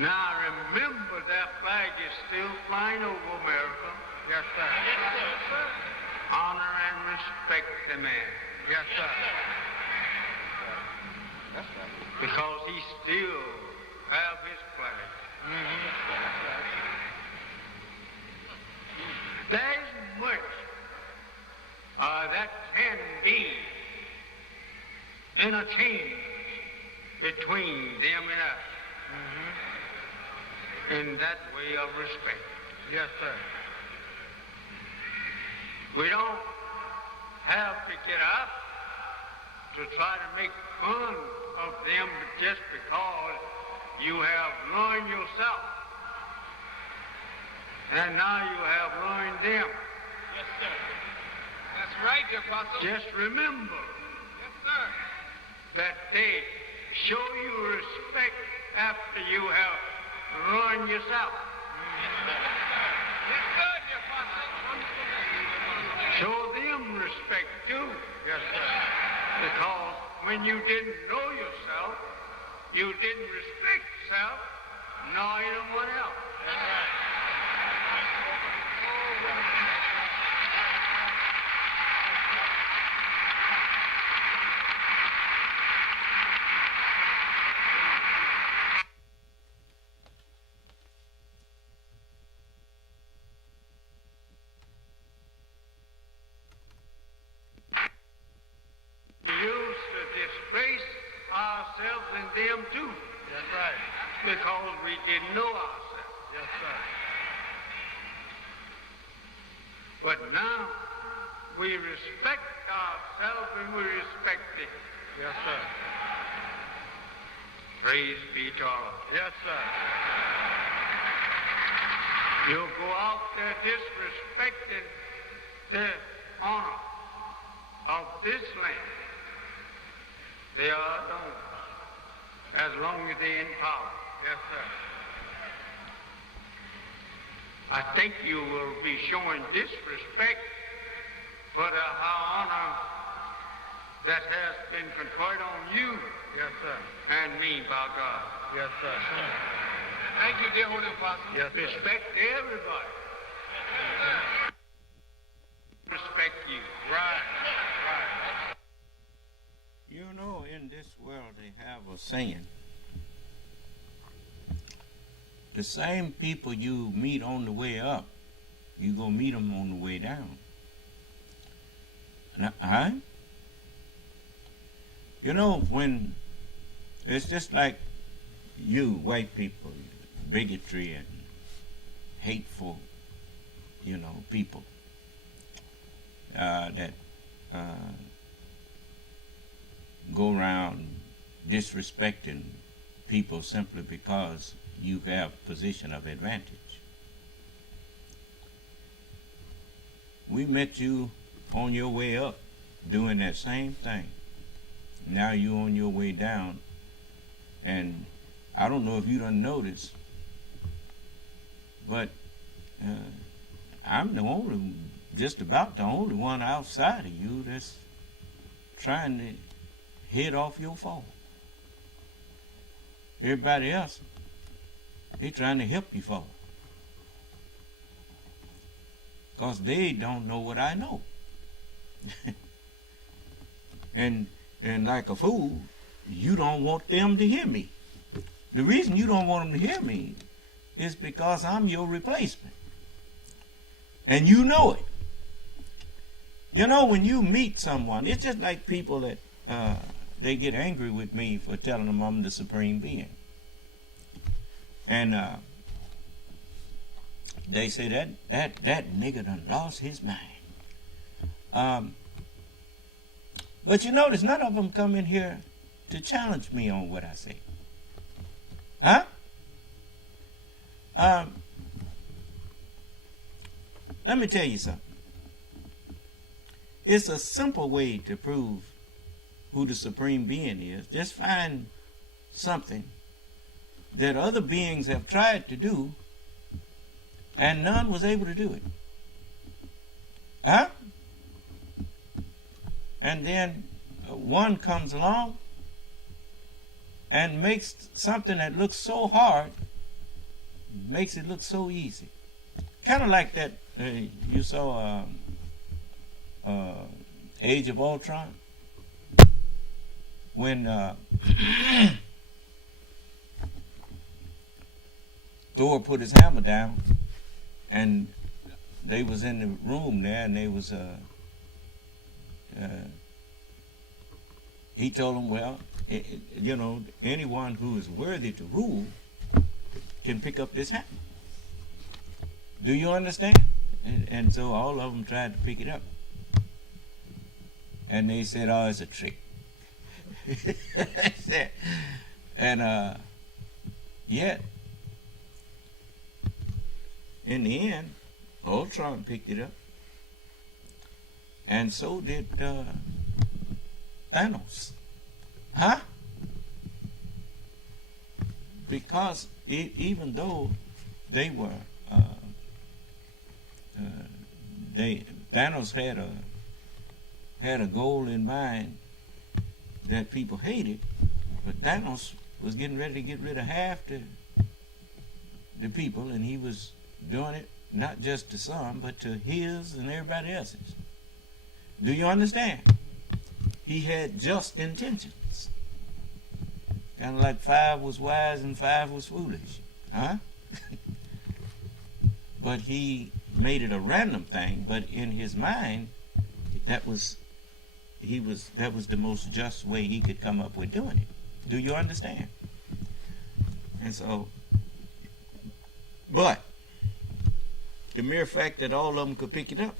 Now remember that flag is still flying over America. Yes, sir. Yes, sir. Honor and respect the man. Yes, sir. That's right. Because he still have his flag. There's much that can be interchanged between them and us. In that way of respect. Yes, sir. We don't have to get up to try to make fun of them just because you have ruined yourself. And now you have ruined them. Yes, sir. That's right, Apostle. Just remember Yes, sir. that they show you respect after you have ruined yourself. Yes, sir, Apostle. Show them respect too. Yes, sir. Because when you didn't know yourself, you didn't respect self, nor anyone else. That's right. We used to disgrace ourselves and them too. That's right. Because we didn't know ourselves. Yes, sir. But now we respect ourselves and we respect them. Yes, sir. Praise be to Allah. Yes, sir. You'll go out there disrespecting the honor of this land. They are owners as long as they're in power. Yes, sir. I think you will be showing disrespect for the high honor that has been conferred on you. Yes, sir. And me by God. Yes, sir. Thank you, dear Holy Apostle. Yes, sir. Respect everybody. Respect you. Right. Right. You know, in this world they have a saying. The same people you meet on the way up, you go meet them on the way down. You know, when it's just like you, white people, bigotry and hateful, people that go around disrespecting people simply because you have position of advantage. We met you on your way up doing that same thing. Now you on your way down, and I don't know if you done noticed, but I'm just about the only one outside of you that's trying to head off your fall. Everybody else, they trying to help you fall. Because they don't know what I know. And like a fool, you don't want them to hear me. The reason you don't want them to hear me is because I'm your replacement. And you know it. You know, when you meet someone, it's just like people that they get angry with me for telling them I'm the supreme being. And they say that nigga done lost his mind. But you notice none of them come in here to challenge me on what I say. Huh? let me tell you something. It's a simple way to prove who the supreme being is. Just find something that other beings have tried to do and none was able to do it. Huh? And then one comes along and makes something that looks so hard, makes it look so easy. Kind of like that, you saw Age of Ultron, when Thor put his hammer down, and they was in the room there, and they was he told them, well, you know, anyone who is worthy to rule can pick up this hammer. Do you understand? And so all of them tried to pick it up, and they said, oh, it's a trick. And yet in the end, Ultron picked it up, and so did Thanos. Huh? Because even though they were Thanos had a goal in mind that people hated, but Thanos was getting ready to get rid of half the people, and he was doing it not just to some, but to his and everybody else's. Do you understand? He had just intentions. Kind of like 5 was wise and 5 was foolish. Huh? But he made it a random thing, but in his mind, that was the most just way he could come up with doing it. Do you understand? And so, but the mere fact that all of them could pick it up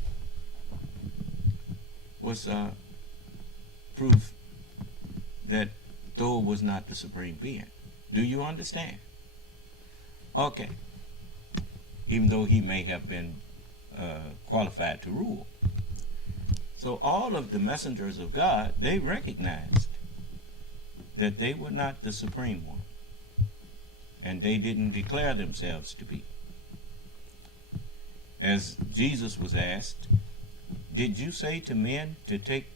was proof that Thor was not the supreme being. Do you understand? Okay. Even though he may have been qualified to rule. So all of the messengers of God, they recognized that they were not the supreme one. And they didn't declare themselves to be. As Jesus was asked, did you say to men to take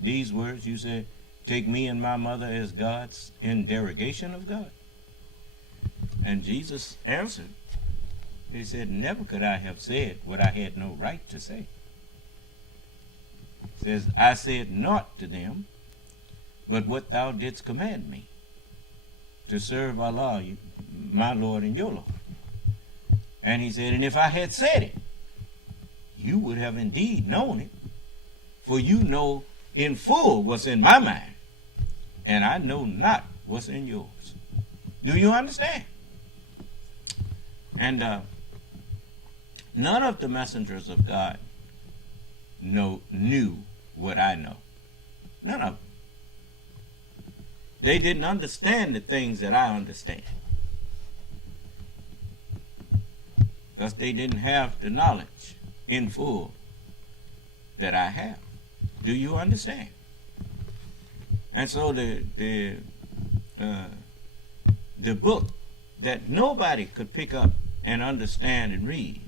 these words? You said, take me and my mother as gods in derogation of God? And Jesus answered. He said, never could I have said what I had no right to say. He says, I said not to them, but what thou didst command me, to serve Allah, my Lord and your Lord. And he said, and if I had said it, you would have indeed known it, for you know in full what's in my mind, and I know not what's in yours. Do you understand? And none of the messengers of God knew what I know. None of them. They didn't understand the things that I understand, because they didn't have the knowledge in full that I have. Do you understand? And so the book that nobody could pick up and understand and read,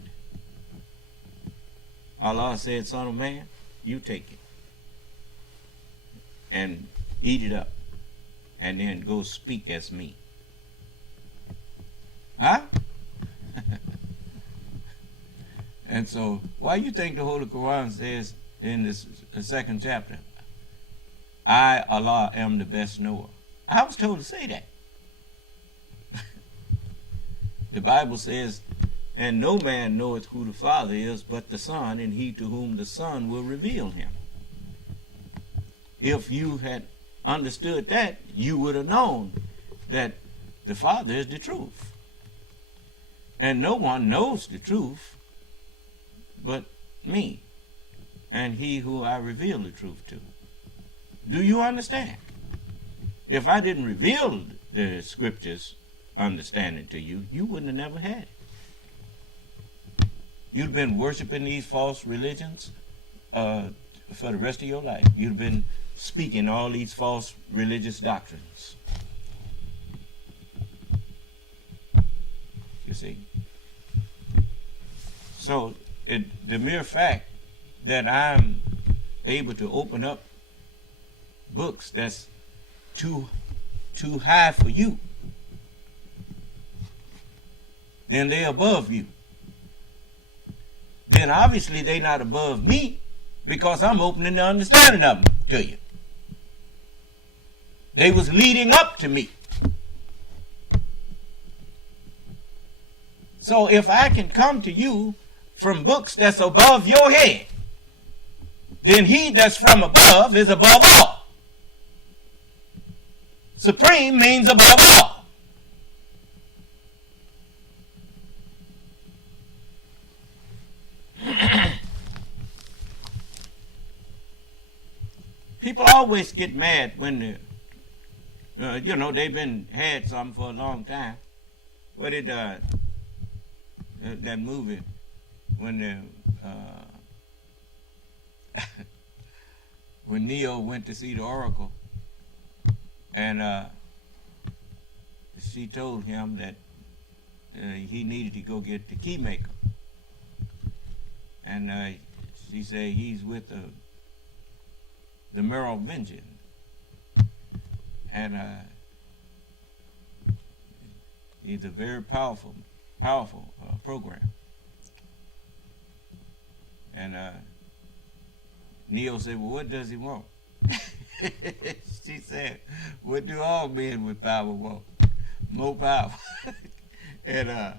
Allah said, son of man, you take it and eat it up, and then go speak as me. Huh? And so, why you think the Holy Quran says in this second chapter, I, Allah, am the best knower? I was told to say that. The Bible says, and no man knoweth who the Father is but the Son, and he to whom the Son will reveal him. If you had understood that, you would have known that the Father is the truth. And no one knows the truth but me, and he who I reveal the truth to. Do you understand? If I didn't reveal the scriptures understanding to you, you wouldn't have never had it. You'd been worshiping these false religions for the rest of your life. You'd been speaking all these false religious doctrines. You see? So the mere fact that I'm able to open up books that's too high for you, then they're above you. Then obviously they're not above me, because I'm opening the understanding of them to you. They was leading up to me. So if I can come to you from books that's above your head, then he that's from above is above all. Supreme means above all. People always get mad when they've been had something for a long time. What did that movie when when Neo went to see the Oracle, and she told him that he needed to go get the key maker, and she said he's with the Merovingian, and he's a very powerful program. And Neo said, well, what does he want? She said, what do all men with power want? More power. And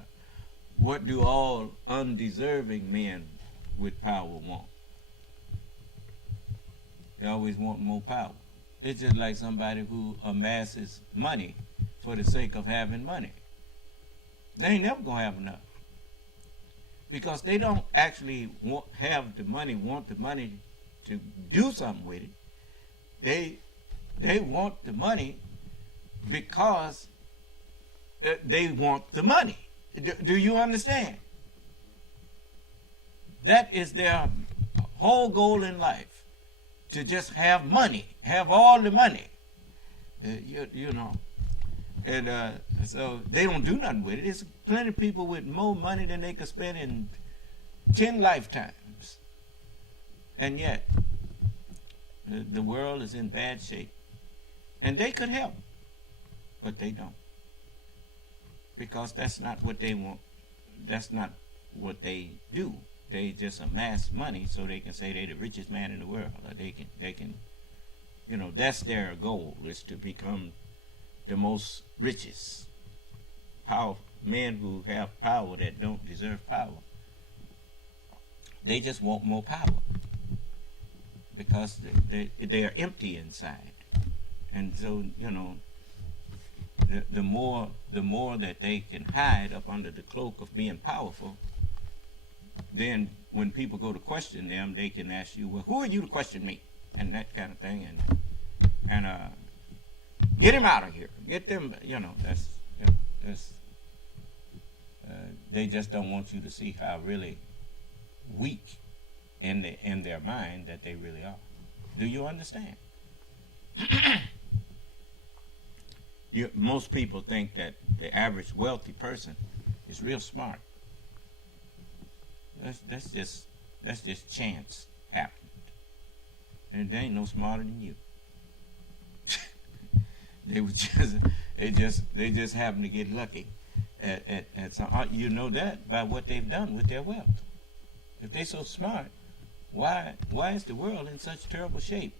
what do all undeserving men with power want? They always want more power. It's just like somebody who amasses money for the sake of having money. They ain't never gonna have enough, because they don't actually want the money to do something with it. They want the money because they want the money. Do you understand? That is their whole goal in life. To just have money, have all the money, you know, and so they don't do nothing with it. There's plenty of people with more money than they could spend in 10 lifetimes, and yet the world is in bad shape, and they could help, but they don't, because that's not what they want. That's not what they do. They just amass money so they can say they're the richest man in the world, or they can, that's their goal, is to become the most richest. Men who have power that don't deserve power. They just want more power because they are empty inside, and so the more that they can hide up under the cloak of being powerful. Then when people go to question them, they can ask you, well, who are you to question me? And that kind of thing. And get him out of here. Get them, they just don't want you to see how really weak in their mind that they really are. Do you understand? Most people think that the average wealthy person is real smart. That's just chance happened, and they ain't no smarter than you. They just happen to get lucky at some. You know that by what they've done with their wealth. If they're so smart, why is the world in such terrible shape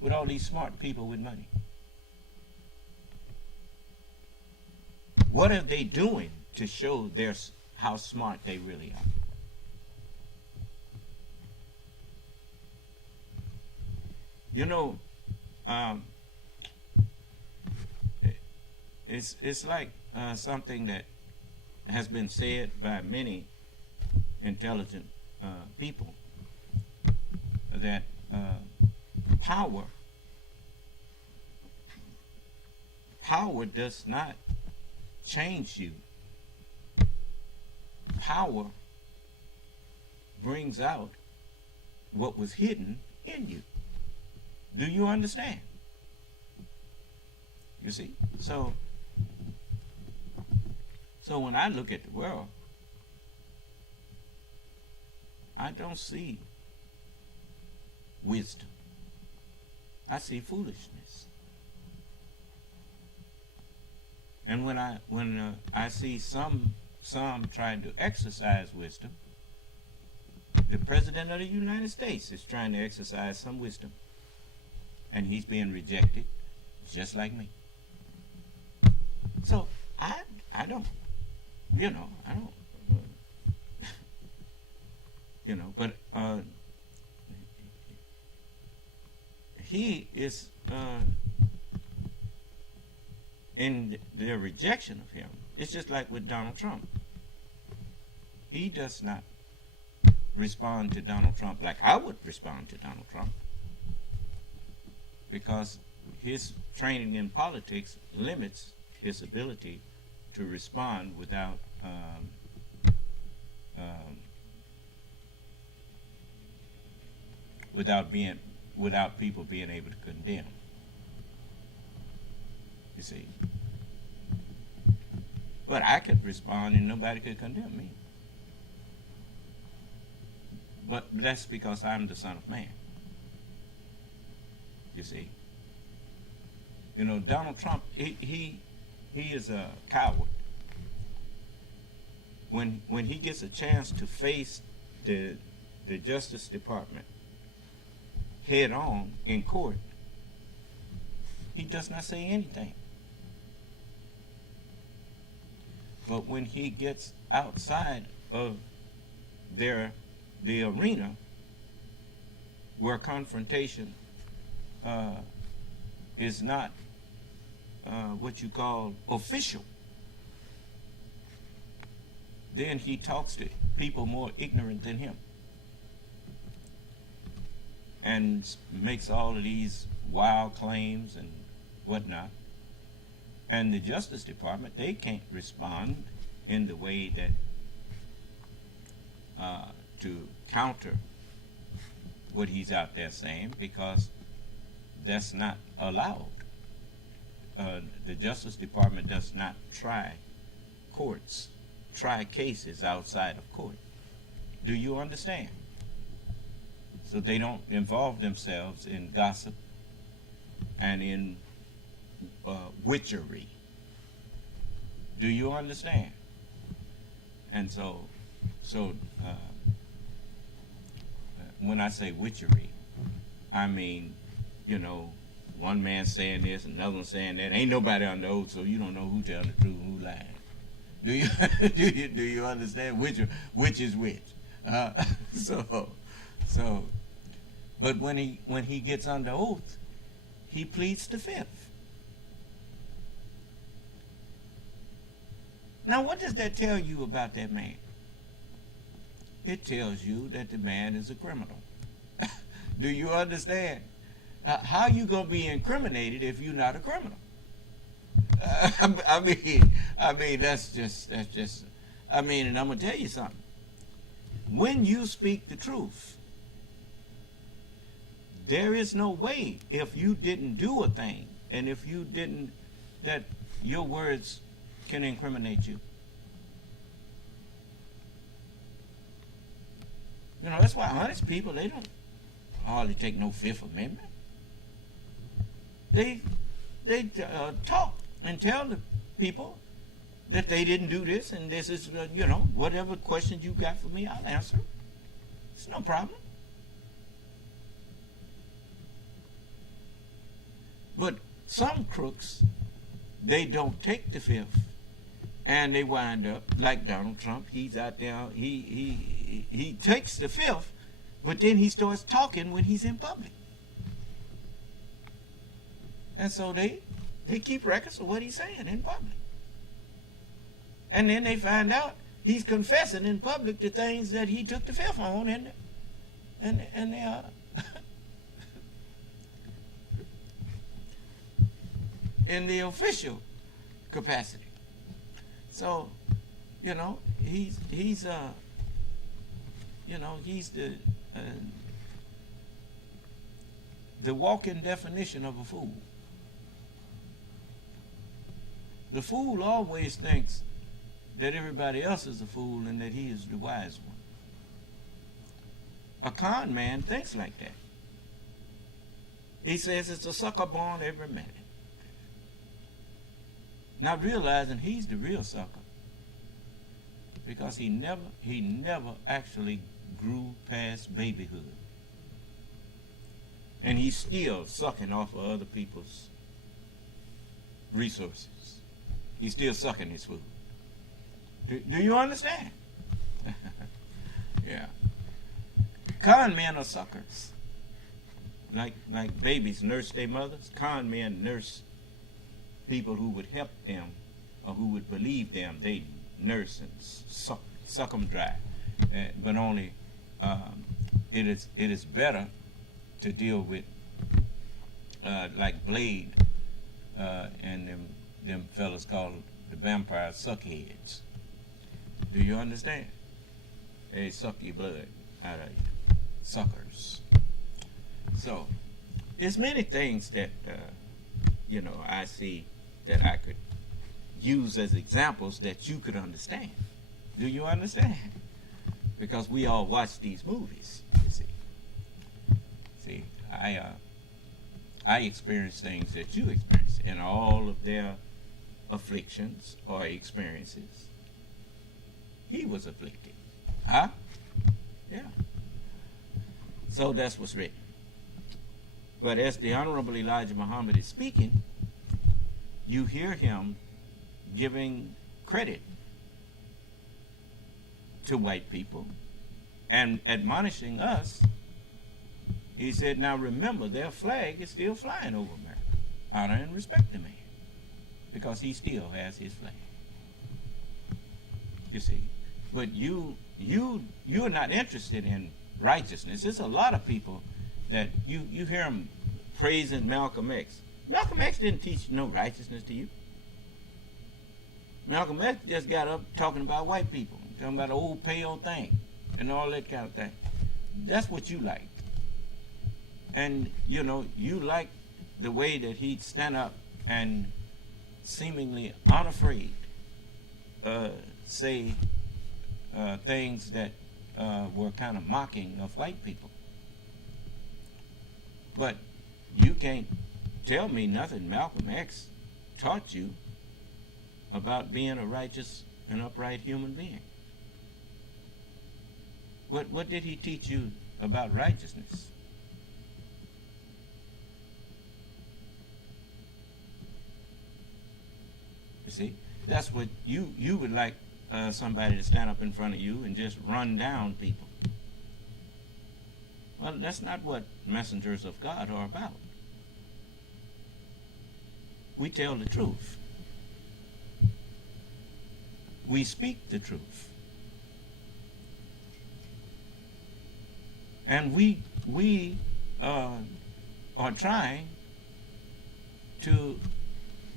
with all these smart people with money? What are they doing to show how smart they really are? It's like something that has been said by many intelligent people, that power does not change you. Power brings out what was hidden in you. Do you understand? You see? So when I look at the world, I don't see wisdom. I see foolishness. And when I see some trying to exercise wisdom, the President of the United States is trying to exercise some wisdom, and he's being rejected just like me. So I don't, I don't, but he is in their rejection of him. It's just like with Donald Trump. He does not respond to Donald Trump like I would respond to Donald Trump, because his training in politics limits his ability to respond without without people being able to condemn. You see. But I could respond and nobody could condemn me. But that's because I'm the Son of Man. You see. Donald Trump, he is a coward. When he gets a chance to face the Justice Department head on in court, he does not say anything. But when he gets outside of the arena where confrontation is not what you call official, then he talks to people more ignorant than him and makes all of these wild claims and whatnot. And the Justice Department, they can't respond in the way that to counter what he's out there saying, because that's not allowed. The Justice Department does not try cases outside of court. Do you understand? So they don't involve themselves in gossip and in witchery. Do you understand? And so when I say witchery, I mean, one man saying this, another one saying that. Ain't nobody on the oath, so you don't know who telling the truth and who lying. Do you do you understand which is which? But when he gets under oath, he pleads the fifth. Now, what does that tell you about that man? It tells you that the man is a criminal. Do you understand? How you gonna be incriminated if you're not a criminal? I mean, that's just. And I'm gonna tell you something. When you speak the truth, there is no way, if you didn't do a thing and if you didn't, that your words can incriminate you. That's why honest people, they don't hardly take no Fifth Amendment. They talk and tell the people that they didn't do this, and this is, whatever questions you got for me, I'll answer. It's no problem. But some crooks, they don't take the fifth, and they wind up like Donald Trump. He's out there, he takes the fifth, but then he starts talking when he's in public. And so they keep records of what he's saying in public. And then they find out he's confessing in public the things that he took the fifth on, and they are in the official capacity. So, he's you know, he's the walking definition of a fool. The fool always thinks that everybody else is a fool and that he is the wise one. A con man thinks like that. He says it's a sucker born every minute. Not realizing he's the real sucker. Because he never actually grew past babyhood. And he's still sucking off of other people's resources. He's still sucking his food. Do you understand? Yeah. Con men are suckers. Like babies nurse their mothers, con men nurse people who would help them or who would believe them. They nurse and suck them dry. But only it is better to deal with like Blade and them fellas called the vampire suckheads. Do you understand? They suck your blood out of you. Suckers. So, there's many things that, I see that I could use as examples that you could understand. Do you understand? Because we all watch these movies, you see. See, I experience things that you experience in all of their afflictions or experiences. He was afflicted. Huh? Yeah. So that's what's written. But as the Honorable Elijah Muhammad is speaking, you hear him giving credit to white people and admonishing us. He said, now remember, their flag is still flying over America. Honor and respect the man, because he still has his flag. You see, but you're not interested in righteousness. There's a lot of people that you hear them praising Malcolm X. Malcolm X didn't teach no righteousness to you. Malcolm X just got up talking about white people, talking about the old pale thing and all that kind of thing. That's what you like. And, you like the way that he'd stand up and seemingly unafraid say things that were kind of mocking of white people. But you can't tell me nothing Malcolm X taught you about being a righteous and upright human being. What did he teach you about righteousness? You see, that's what you would like somebody to stand up in front of you and just run down people. Well, that's not what messengers of God are about. We tell the truth. We speak the truth. And we are trying to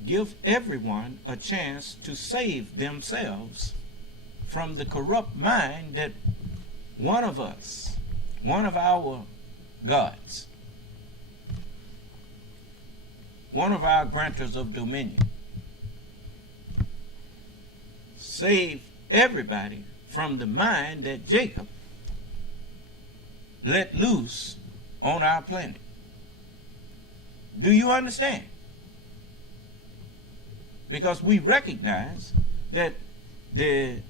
give everyone a chance to save themselves from the corrupt mind that one of our gods, one of our grantors of dominion, saved everybody from the mind that Jacob let loose on our planet. Do you understand? Because we recognize that the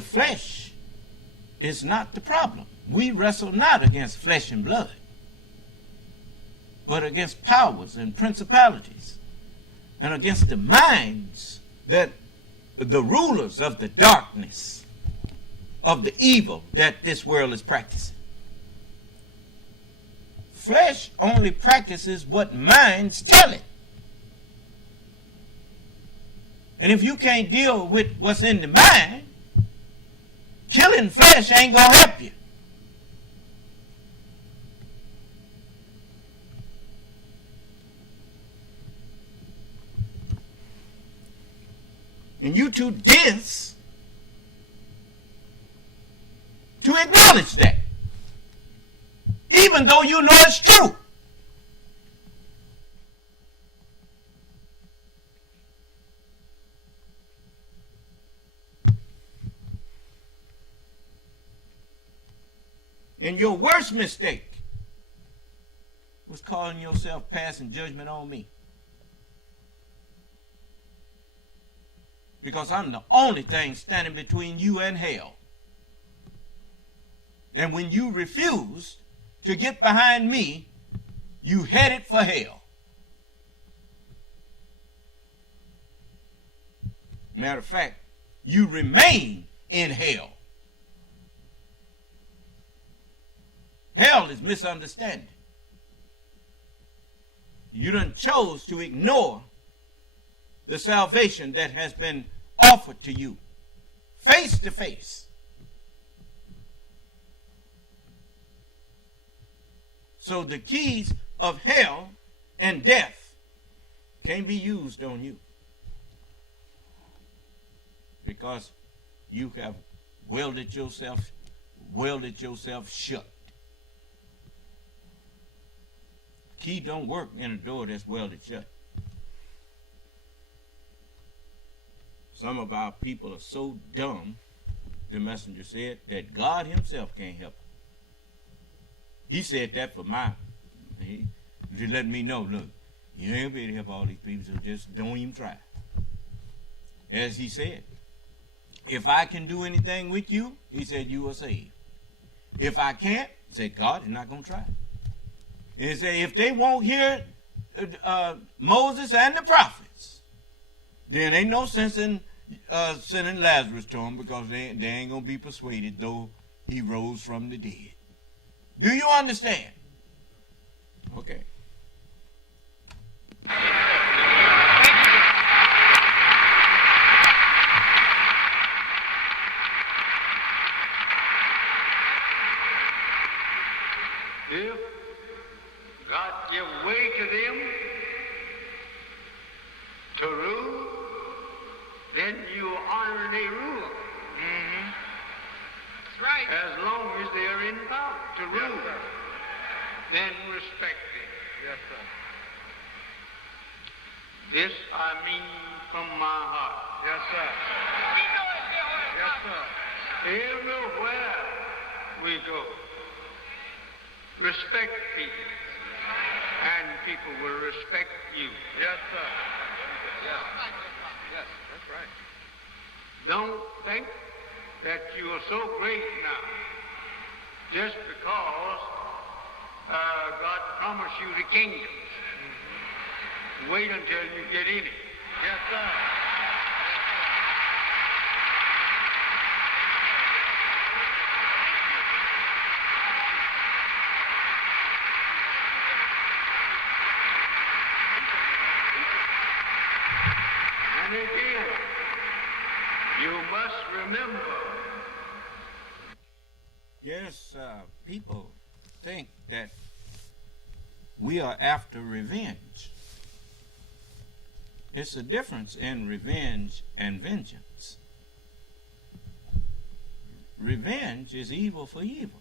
flesh is not the problem. We wrestle not against flesh and blood, but against powers and principalities, and against the minds that the rulers of the darkness, of the evil that this world is practicing. Flesh only practices what minds tell it. And if you can't deal with what's in the mind, killing flesh ain't gonna help you. And you two to acknowledge that, even though you know it's true. And your worst mistake was calling yourself passing judgment on me. Because I'm the only thing standing between you and hell. And when you refused to get behind me, you headed for hell. Matter of fact, you remain in hell. Hell is misunderstanding. You done chose to ignore the salvation that has been offered to you face to face. So the keys of hell and death can't be used on you, because you have welded yourself shut. Key don't work in a door that's welded shut. Some of our people are so dumb, the messenger said, that God himself can't help them. He said that for to let me know, look, you ain't gonna be able to help all these people, so just don't even try. As he said, if I can do anything with you, he said, you are saved. If I can't, he said, God is not gonna try. And he said, if they won't hear Moses and the prophets, then ain't no sense in sending Lazarus to them, because they ain't going to be persuaded, though he rose from the dead. Do you understand? Okay. If God give way to them to rule, then you honor their rule. Mm-hmm. That's right. As long as they are in power to rule, yes, then respect them. Yes, sir. This I mean from my heart. Yes, sir. Yes, sir. Everywhere we go, respect people, and people will respect you. Yes, sir. Yes. Yes, that's right. Don't think that you are so great now just because God promised you the kingdom. Mm-hmm. Wait until you get in it. Yes, sir. And again, you must remember. Yes, people think that we are after revenge. It's a difference in revenge and vengeance. Revenge is evil for evil.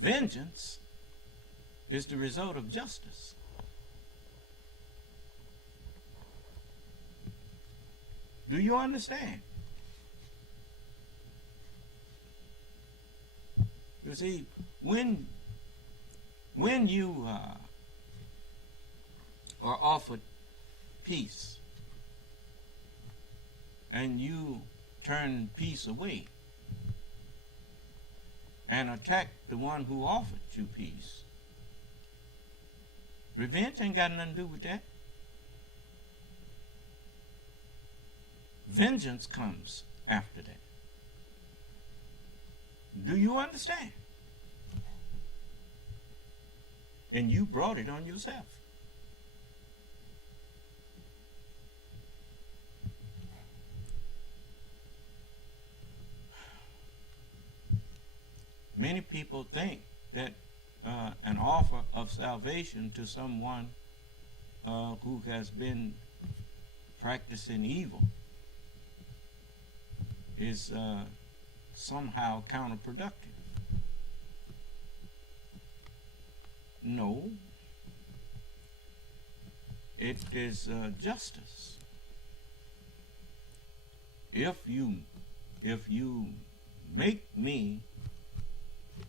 Vengeance is the result of justice. Do you understand? You see, when you are offered peace and you turn peace away and attack the one who offered you peace, revenge ain't got nothing to do with that. Vengeance comes after that. Do you understand? And you brought it on yourself. Many people think that an offer of salvation to someone who has been practicing evil is somehow counterproductive. No, it is justice. If you make me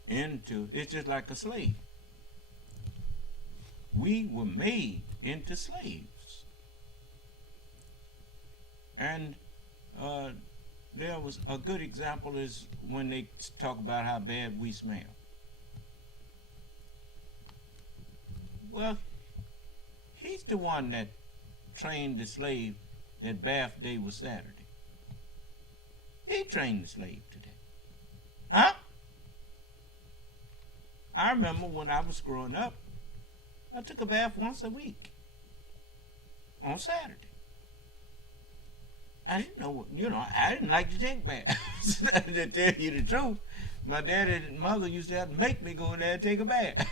into, it's just like a slave. We were made into slaves. And there was a good example is when they talk about how bad we smell. Well, he's the one that trained the slave that bath day was Saturday. He trained the slave to that. Huh? I remember when I was growing up, I took a bath once a week on Saturday. I didn't know, I didn't like to take baths. To tell you the truth, my daddy and mother used to have to make me go in there and take a bath.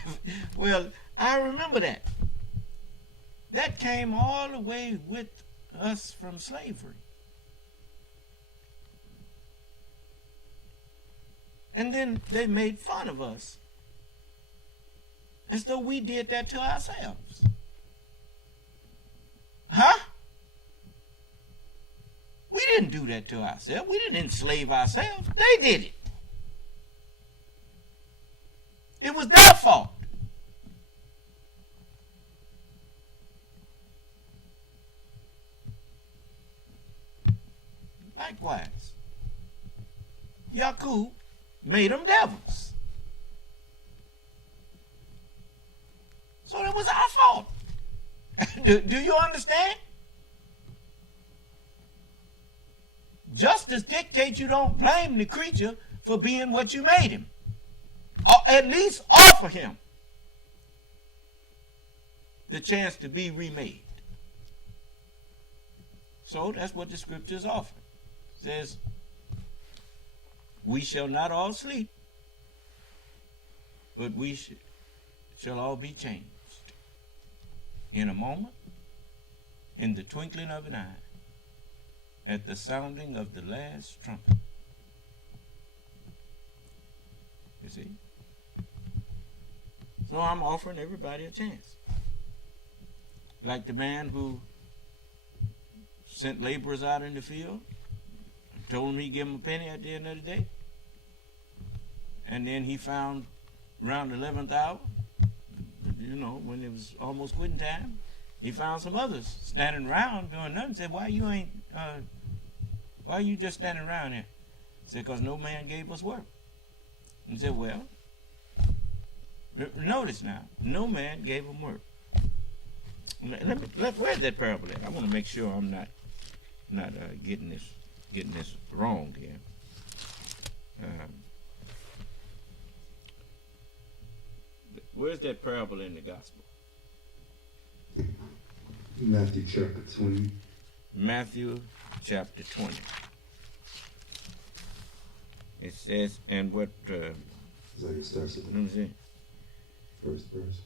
Well, I remember that. That came all the way with us from slavery. And then they made fun of us as though we did that to ourselves. Huh? We didn't do that to ourselves. We didn't enslave ourselves. They did it. It was their fault. Likewise, Yaqub made them devils. So it was our fault. Do you understand? Justice dictates you don't blame the creature for being what you made him. Or at least offer him the chance to be remade. So that's what the scriptures offer. It says, we shall not all sleep, but we shall all be changed in a moment, in the twinkling of an eye, at the sounding of the last trumpet. You see? So I'm offering everybody a chance. Like the man who sent laborers out in the field, told him he'd give him a penny at the end of the day. And then he found around the 11th hour, when it was almost quitting time, he found some others standing around doing nothing. Said, why you just standing around here? Said, because no man gave us work. He said, well, notice now, no man gave him work. Where's that parable at? I want to make sure I'm not getting this wrong here. Where's that parable in the gospel? Matthew chapter 20. Matthew chapter 20. It says, and what... Is that your starts with? Let me see. First verse.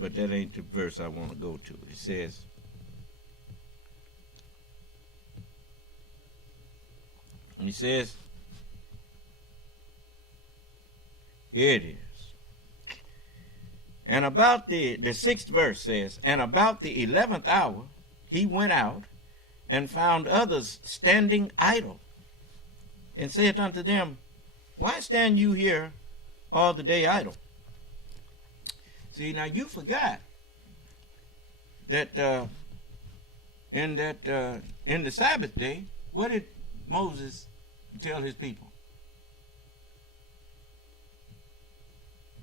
But that ain't the verse I want to go to. It says, here it is. And about the 6th verse says, and about the 11th hour he went out and found others standing idle, and said unto them, why stand you here all the day idle? See, now you forgot that in the Sabbath day, what did Moses tell his people?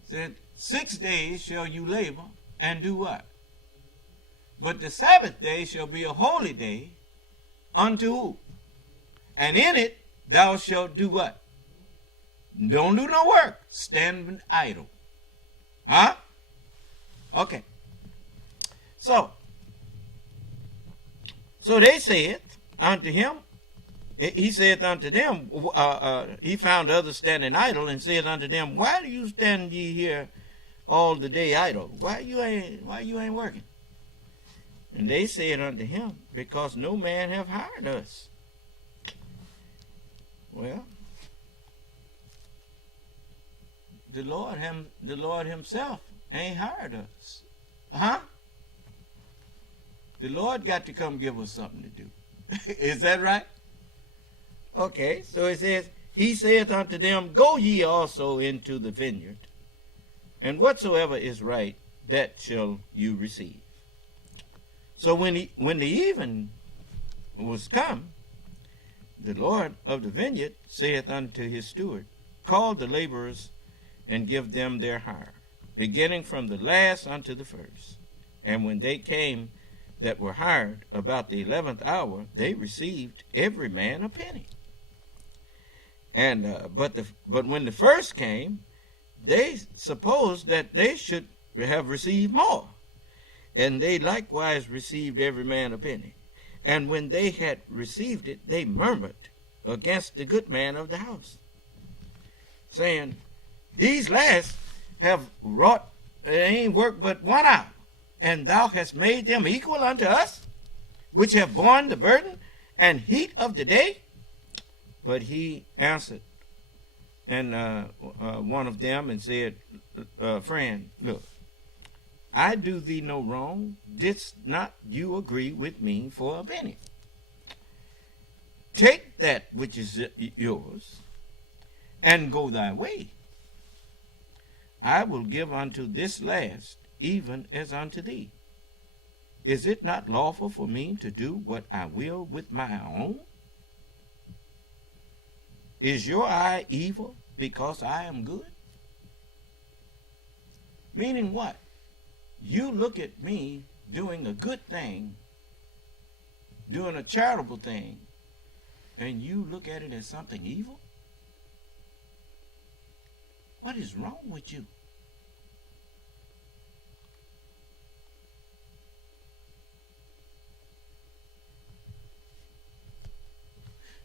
He said, 6 days shall you labor and do what? But the Sabbath day shall be a holy day unto who? And in it thou shalt do what? Don't do no work. Stand idle. Huh? Okay. So they said unto him, he saith unto them, he found others standing idle, and said unto them, why do you stand ye here all the day idle? Why you ain't working? And they said unto him, because no man have hired us. Well, the Lord himself ain't hired us. Huh? The Lord got to come give us something to do. Is that right? Okay, so it says, he saith unto them, go ye also into the vineyard, and whatsoever is right, that shall you receive. So when the even was come, the Lord of the vineyard saith unto his steward, call the laborers and give them their hire, beginning from the last unto the first. And when they came that were hired about the 11th hour, they received every man a penny. And but when the first came, they supposed that they should have received more, and they likewise received every man a penny. And when they had received it, they murmured against the good man of the house, saying, these last have wrought, ain't worked but 1 hour, and thou hast made them equal unto us, which have borne the burden and heat of the day. But he answered, and one of them, and said, friend, look, I do thee no wrong. Didst not you agree with me for a penny? Take that which is yours, and go thy way. I will give unto this last even as unto thee. Is it not lawful for me to do what I will with my own? Is your eye evil because I am good? Meaning what? You look at me doing a good thing, doing a charitable thing, and you look at it as something evil? What is wrong with you?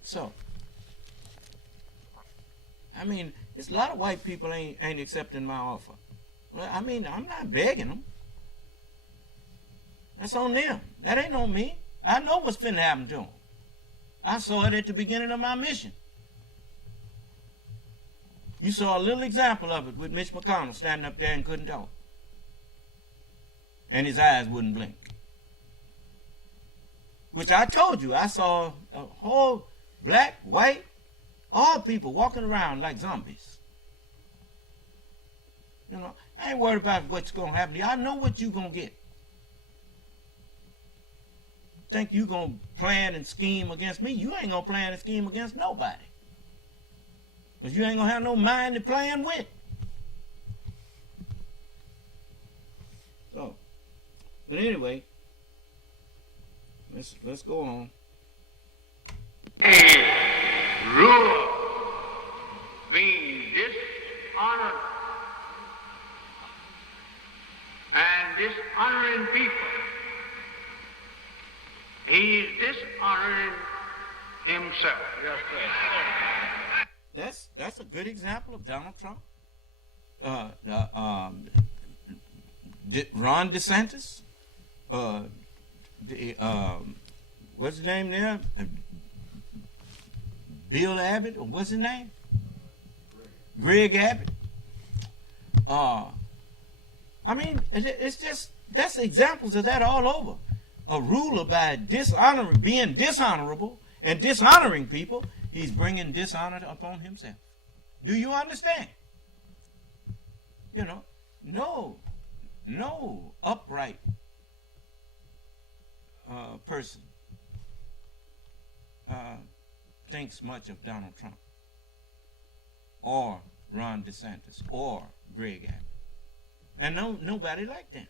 So, I mean, there's a lot of white people ain't accepting my offer. Well, I mean, I'm not begging them. That's on them. That ain't on me. I know what's finna happen to them. I saw it at the beginning of my mission. You saw a little example of it with Mitch McConnell standing up there and couldn't talk. And his eyes wouldn't blink. Which I told you, I saw a whole black, white, all people walking around like zombies. You know, I ain't worried about what's going to happen to you. I know what you're going to get. Think you going to plan and scheme against me? You ain't going to plan and scheme against nobody. Because you ain't going to have no mind to plan with. So, but anyway, let's go on. Ruler being dishonored and dishonoring people, he is dishonoring himself. Yes, sir. That's a good example of Donald Trump. Ron DeSantis. What's his name there? Bill Abbott, or what's his name? Greg Abbott. I mean, it's just, that's examples of that all over. A ruler by being dishonorable and dishonoring people, he's bringing dishonor upon himself. Do you understand? You know, no upright person thinks much of Donald Trump or Ron DeSantis or Greg Abbott, and nobody like them.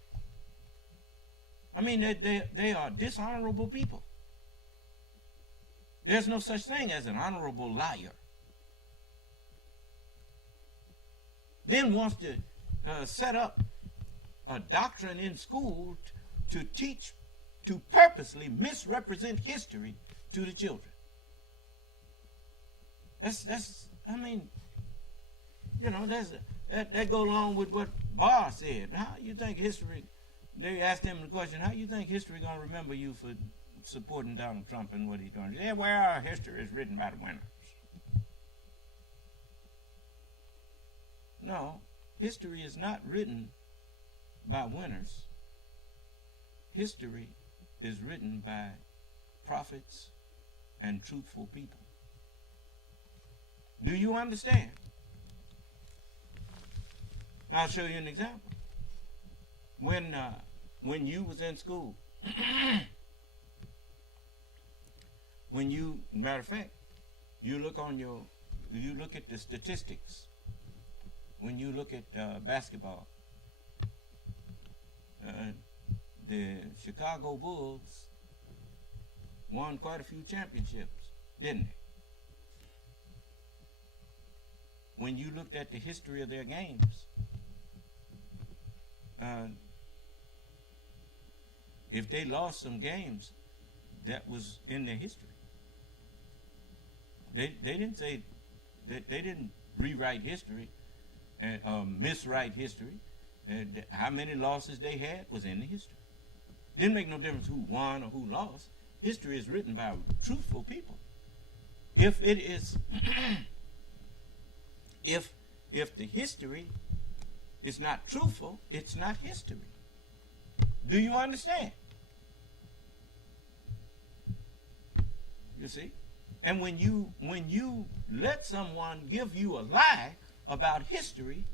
I mean, they are dishonorable people. There's no such thing as an honorable liar. Then wants to set up a doctrine in school to teach, to purposely misrepresent history to the children. That's I mean, you know, that go along with what Barr said. How you think history? They asked him the question, how you think history gonna remember you for supporting Donald Trump and what he's doing? Yeah, well, our history is written by the winners. No, history is not written by winners. History is written by prophets and truthful people. Do you understand? I'll show you an example. When you was in school, matter of fact, you look at the statistics. When you look at basketball, the Chicago Bulls won quite a few championships, didn't they? When you looked at the history of their games, if they lost some games, that was in their history. They didn't say that, they didn't rewrite history and miswrite history. How many losses they had was in the history. Didn't make no difference who won or who lost. History is written by truthful people. If it is, if the history is not truthful, it's not history. Do you understand? You see? And when you let someone give you a lie about history,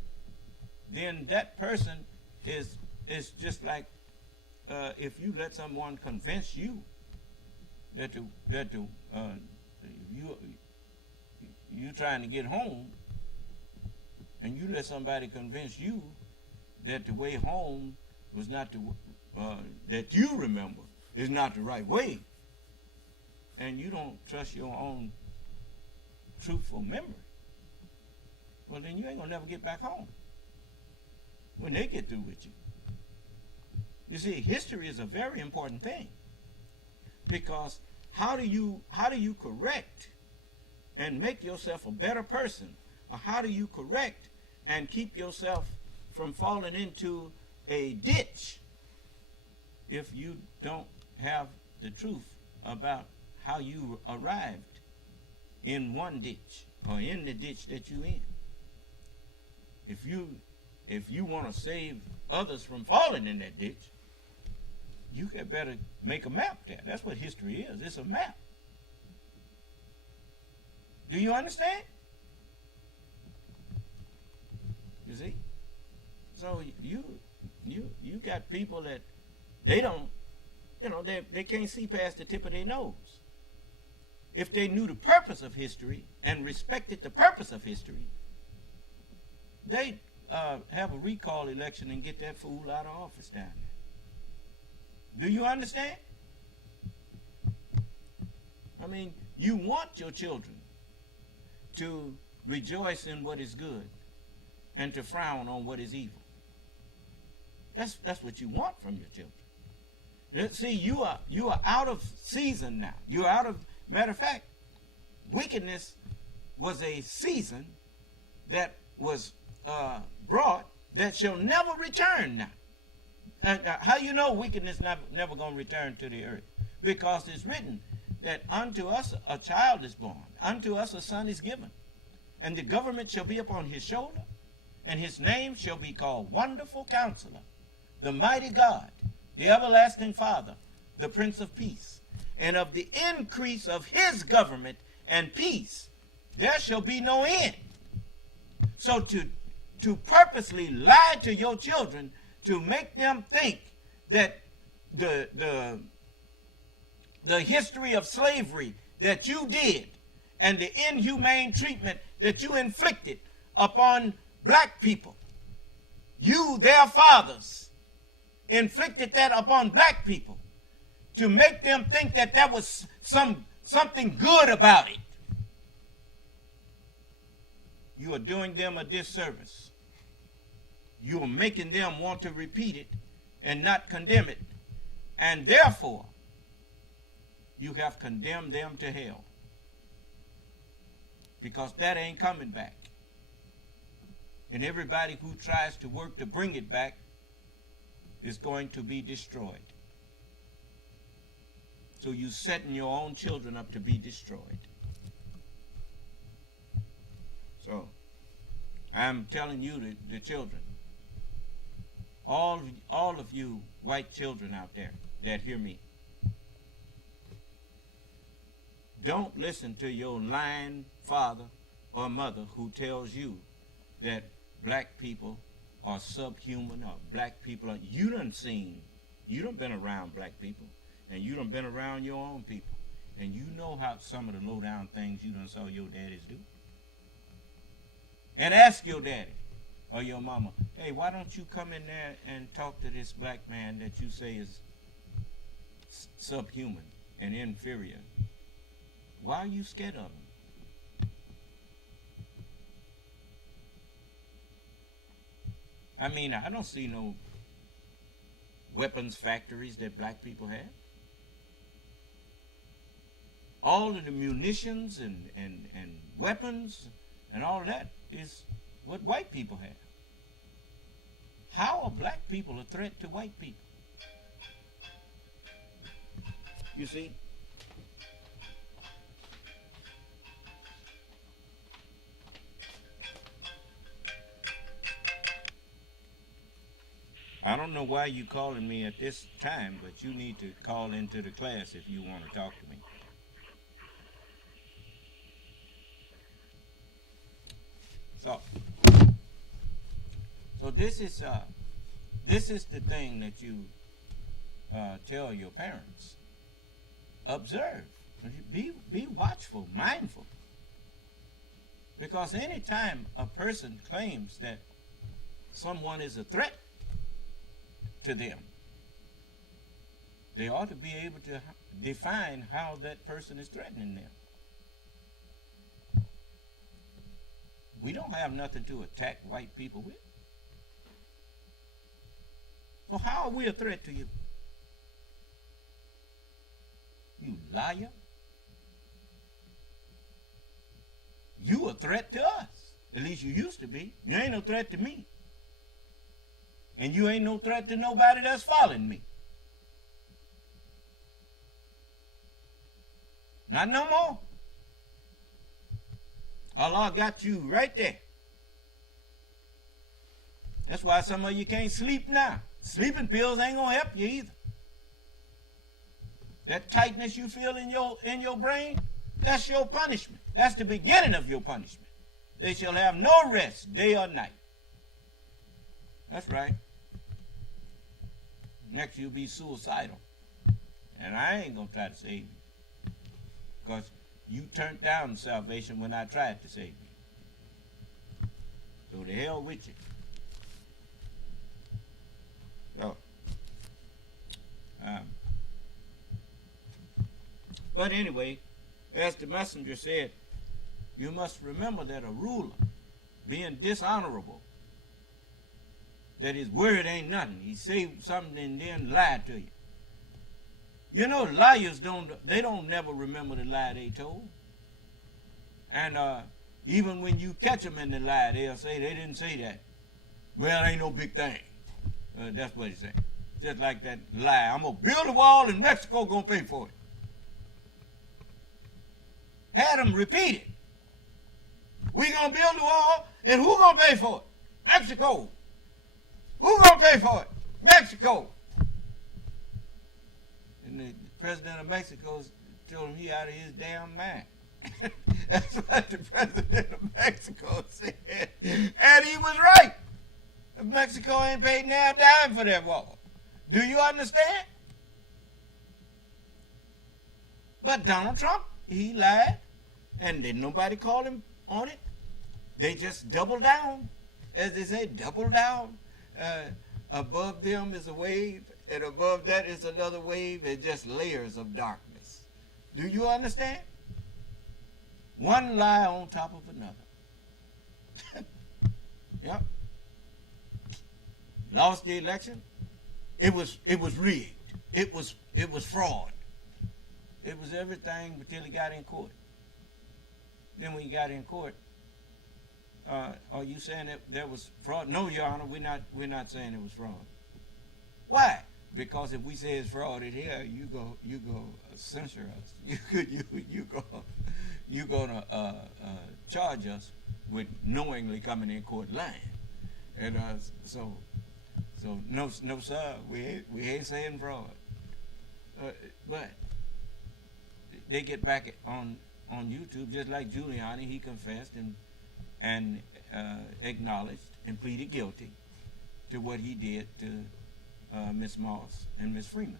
then that person is just like if you let someone convince you that you trying to get home, and you let somebody convince you that the way home was not the that you remember is not the right way, and you don't trust your own truthful memory, well, then you ain't gonna never get back home when they get through with you. You see, history is a very important thing, because how do you correct and make yourself a better person, or how do you correct and keep yourself from falling into a ditch if you don't have the truth about how you arrived in one ditch or in the ditch that you in? If you want to save others from falling in that ditch, you had better make a map there. That's what history is. It's a map. Do you understand? You see? So you got people that they don't, they can't see past the tip of their nose. If they knew the purpose of history and respected the purpose of history, they'd have a recall election and get that fool out of office down there. Do you understand? I mean, you want your children to rejoice in what is good and to frown on what is evil. That's what you want from your children. See, you are out of season now. You're out of, matter of fact, wickedness was a season that was brought that shall never return now. How you know wickedness never going to return to the earth? Because it's written that unto us a child is born, unto us a son is given, and the government shall be upon his shoulder, and his name shall be called Wonderful Counselor, the Mighty God, the Everlasting Father, the Prince of Peace. And of the increase of his government and peace there shall be no end. So to purposely lie to your children to make them think that the history of slavery that you did and the inhumane treatment that you inflicted upon black people, you, their fathers, inflicted that upon black people to make them think that there was something good about it. You are doing them a disservice. You are making them want to repeat it and not condemn it. And therefore, you have condemned them to hell. Because that ain't coming back. And everybody who tries to work to bring it back is going to be destroyed. So you're setting your own children up to be destroyed. So I'm telling you, the children, all of you white children out there that hear me, don't listen to your lying father or mother who tells you that black people are subhuman or black people are, you done been around black people, and you done been around your own people, and you know how some of the low down things you done saw your daddies do. And ask your daddy or your mama, hey, why don't you come in there and talk to this black man that you say is subhuman and inferior? Why are you scared of him? I mean, I don't see no weapons factories that black people have. All of the munitions and weapons and all of that is what white people have. How are black people a threat to white people? You see? I don't know why you calling me at this time, but you need to call into the class if you want to talk to me. So this is the thing that you tell your parents. Observe, be watchful, mindful, because anytime a person claims that someone is a threat to them, they ought to be able to define how that person is threatening them. We don't have nothing to attack white people with. So how are we a threat to you? You liar. You a threat to us. At least you used to be. You ain't no threat to me. And you ain't no threat to nobody that's following me. Not no more. Allah got you right there. That's why some of you can't sleep now. Sleeping pills ain't gonna help you either. That tightness you feel in your brain, that's your punishment. That's the beginning of your punishment. They shall have no rest, day or night. That's right. Next you'll be suicidal. And I ain't gonna try to save you, because you turned down salvation when I tried to save you. So the hell with you. So, but anyway, as the messenger said, you must remember that a ruler, being dishonorable, that his word ain't nothing. He say something and then lie to you. You know, liars don't never remember the lie they told. And even when you catch them in the lie, they'll say they didn't say that. Well, ain't no big thing. That's what he said. Just like that lie. I'm going to build a wall and Mexico going to pay for it. Had them repeat it. We going to build a wall and who going to pay for it? Mexico. Who going to pay for it? Mexico. And the president of Mexico told him he out of his damn mind. That's what the president of Mexico said. And he was right. Mexico ain't paid now a dime for that wall. Do you understand? But Donald Trump, he lied. And didn't nobody call him on it. They just doubled down. As they say, double down. Above them is a wave, and above that is another wave, and just layers of darkness. Do you understand? One lie on top of another. Yep. Lost the election. It was rigged. It was fraud. It was everything until he got in court. Then when he got in court, are you saying that there was fraud? No, Your Honor, we're not saying it was fraud. Why? Because if we say it's fraud in here, you go censor us. You gonna charge us with knowingly coming in court lying. And so no sir, we ain't saying fraud. But they get back on YouTube, just like Giuliani. He confessed and acknowledged and pleaded guilty to what he did to Miss Moss and Miss Freeman.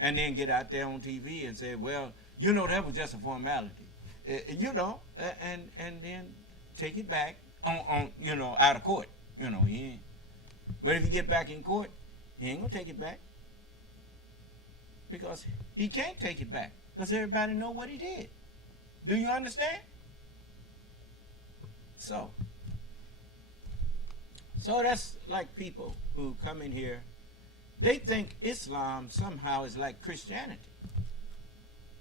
And then get out there on TV and say, well, that was just a formality. And then take it back on out of court. He ain't. But if you get back in court, he ain't gonna take it back. Because he can't take it back. Because everybody know what he did. Do you understand? So that's like people who come in here, they think Islam somehow is like Christianity.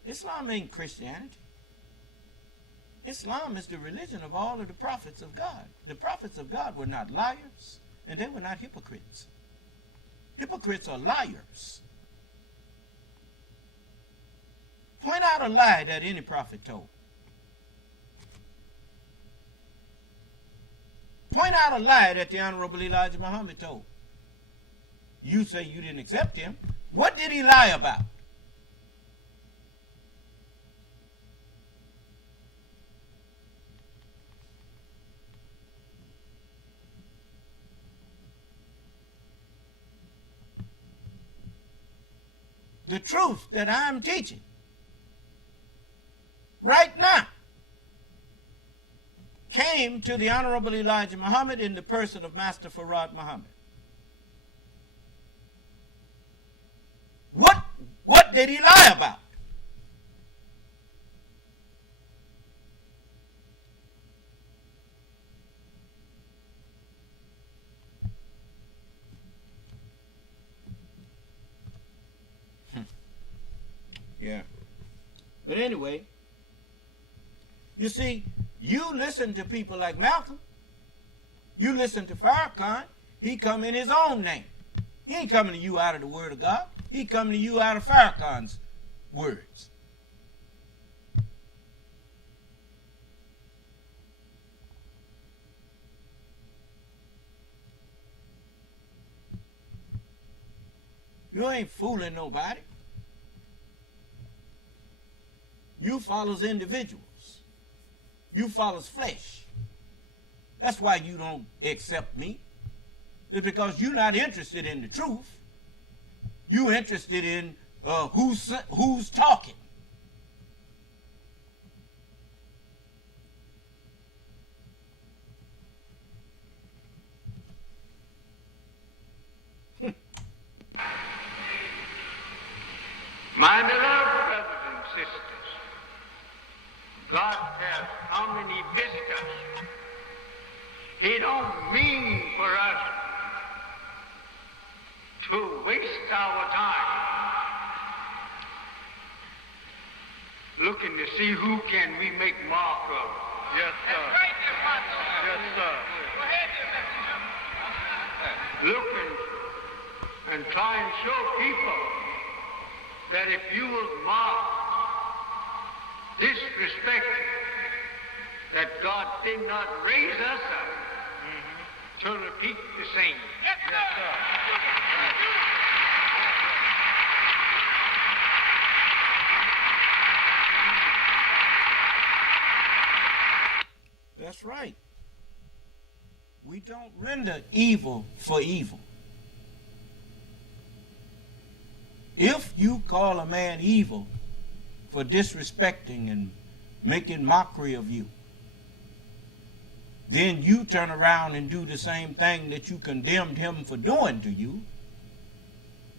Islam ain't Christianity. Islam is the religion of all of the prophets of God. The prophets of God were not liars, and they were not hypocrites. Hypocrites are liars. Point out a lie that any prophet told. Point out a lie that the Honorable Elijah Muhammad told. You say you didn't accept him. What did he lie about? The truth that I'm teaching right now came to the Honorable Elijah Muhammad in the person of Master Farad Muhammad. What did he lie about? Yeah. But anyway, you see, you listen to people like Malcolm. You listen to Farrakhan. He come in his own name. He ain't coming to you out of the Word of God. He coming to you out of Farrakhan's words. You ain't fooling nobody. You follows individuals. You follows flesh. That's why you don't accept me. It's because you're not interested in the truth. You're interested in who's talking. My beloved brothers and sisters, God has come and He visits us. He don't mean for us to waste our time looking to see who can we make mark of. Yes, sir. Yes, sir. Looking and try and show people that if you will mark disrespect, that God did not raise us up to repeat the same. Yes, sir. That's right. We don't render evil for evil. If you call a man evil for disrespecting and making mockery of you, then you turn around and do the same thing that you condemned him for doing to you,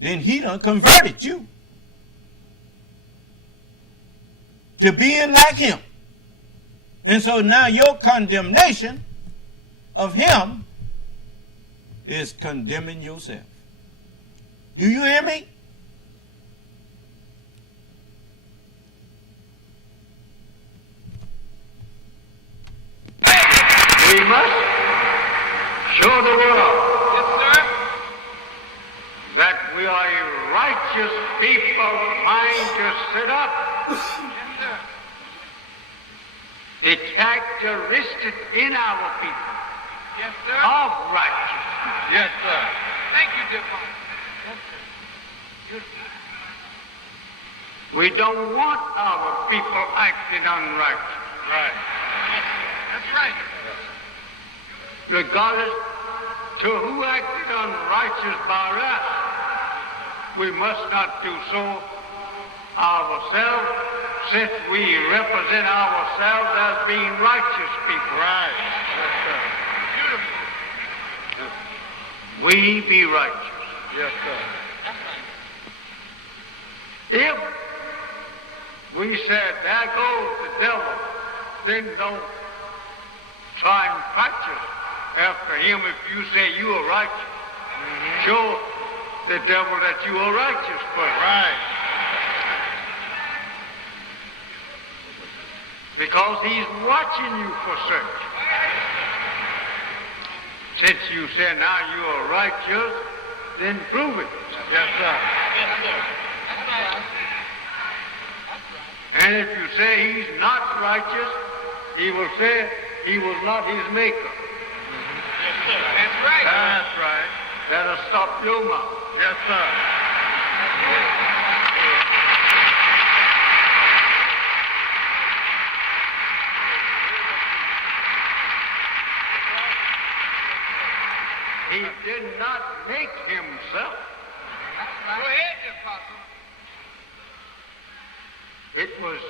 then he done converted you to being like him. And so now your condemnation of him is condemning yourself. Do you hear me? We must show the world, yes, sir, that we are a righteous people trying to sit up. Yes, sir. the characteristic in our people Yes, sir. of righteousness. Yes, sir. Thank you, dear Father. Yes, sir. We don't want our people acting unrighteous. Right. That's right. Regardless to who acted unrighteous by us, we must not do so ourselves, since we represent ourselves as being righteous people. Right. Yes, sir. Beautiful. We be righteous. Yes, sir. If we said, there goes the devil, then don't try and practice after him. If you say you are righteous, show the devil that you are righteous first. Right. Because he's watching you for such. Since you say now you are righteous, then prove it. Yes, sir. Yes, sir. That's right. And if you say he's not righteous, he will say he was not his maker. Yes, sir. That's right. That's right. That'll stop your mouth. Yes, sir. He did not make himself. Go ahead, Apostle. It was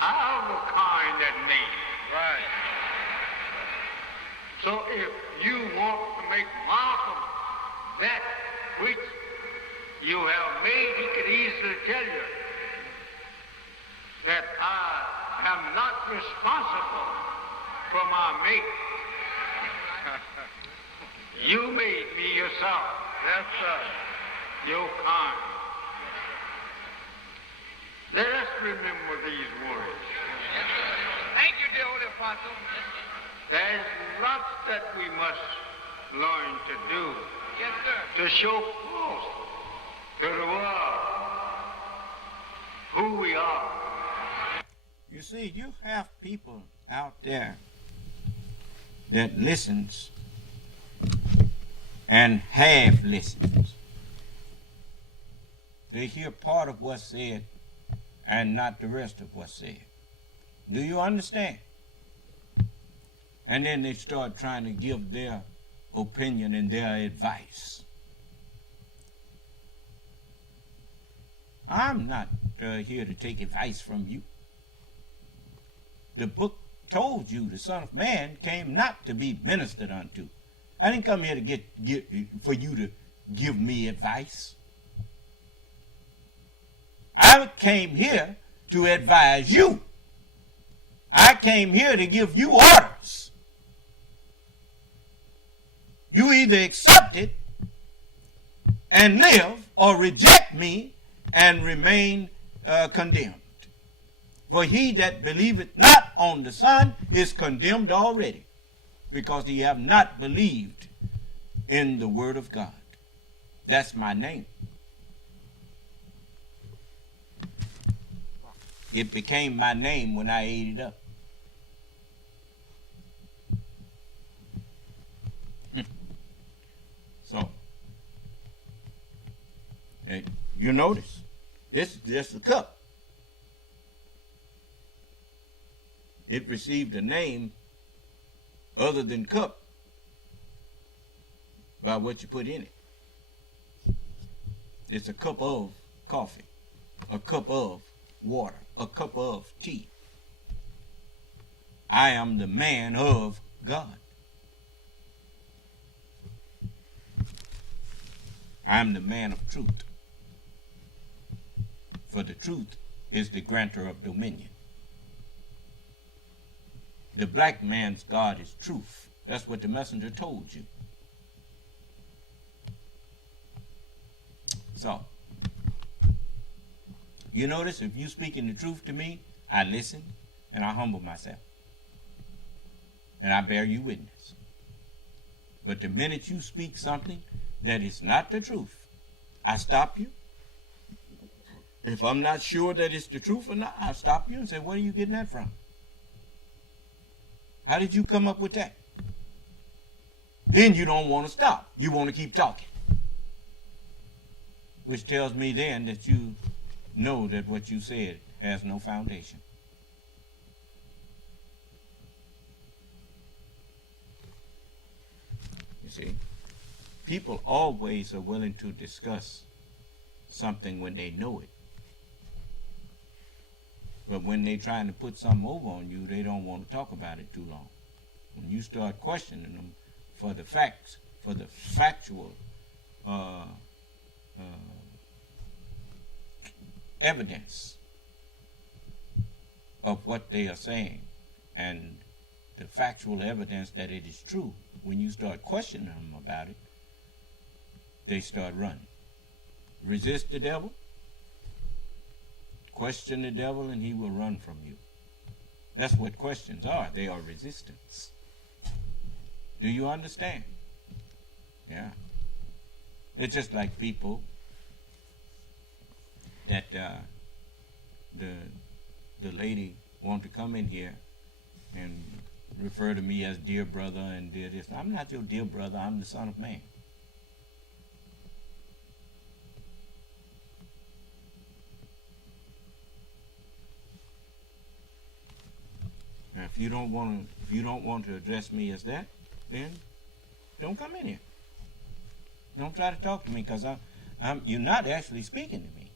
our kind that made it. Right. So if you want to make mark of that which you have made, he could easily tell you that I am not responsible for my make. You made me yourself. Yes, sir. Your kind. Let us remember these words. Yes, sir. Thank you, dear Holy Apostle. There's lots that we must learn to do. Yes, sir. To show forth to the world who we are. You see, you have people out there that listens and half listens. They hear part of what's said and not the rest of what's said. Do you understand? And then they start trying to give their opinion and their advice. I'm not here to take advice from you. The book told you the Son of Man came not to be ministered unto. I didn't come here to get for you to give me advice. I came here to advise you. I came here to give you orders. You either accept it and live, or reject me and remain condemned. For he that believeth not on the Son is condemned already, because he have not believed in the word of God. That's my name. It became my name when I ate it up. So, you notice, this is just a cup. It received a name other than cup by what you put in it. It's a cup of coffee, a cup of water, a cup of tea. I am the man of God. I am the man of truth. For the truth is the grantor of dominion. The black man's God is truth. That's what the messenger told you. So, you notice, if you speaking the truth to me, I listen and I humble myself. And I bear you witness. But the minute you speak something that is not the truth, I stop you. If I'm not sure that it's the truth or not, I stop you and say, where are you getting that from? How did you come up with that? Then you don't want to stop. You want to keep talking. Which tells me then that you know that what you said has no foundation. You see, people always are willing to discuss something when they know it. But when they're trying to put something over on you, they don't want to talk about it too long. When you start questioning them for the facts, for the factual evidence of what they are saying and the factual evidence that it is true, when you start questioning them about it, they start running. Resist the devil, question the devil, and he will run from you. That's what questions are. They are resistance. Do you understand? Yeah. It's just like people that the lady want to come in here and refer to me as dear brother and dear this. I'm not your dear brother. I'm the Son of Man. Now, if you don't want to address me as that, then don't come in here. Don't try to talk to me, because you're not actually speaking to me.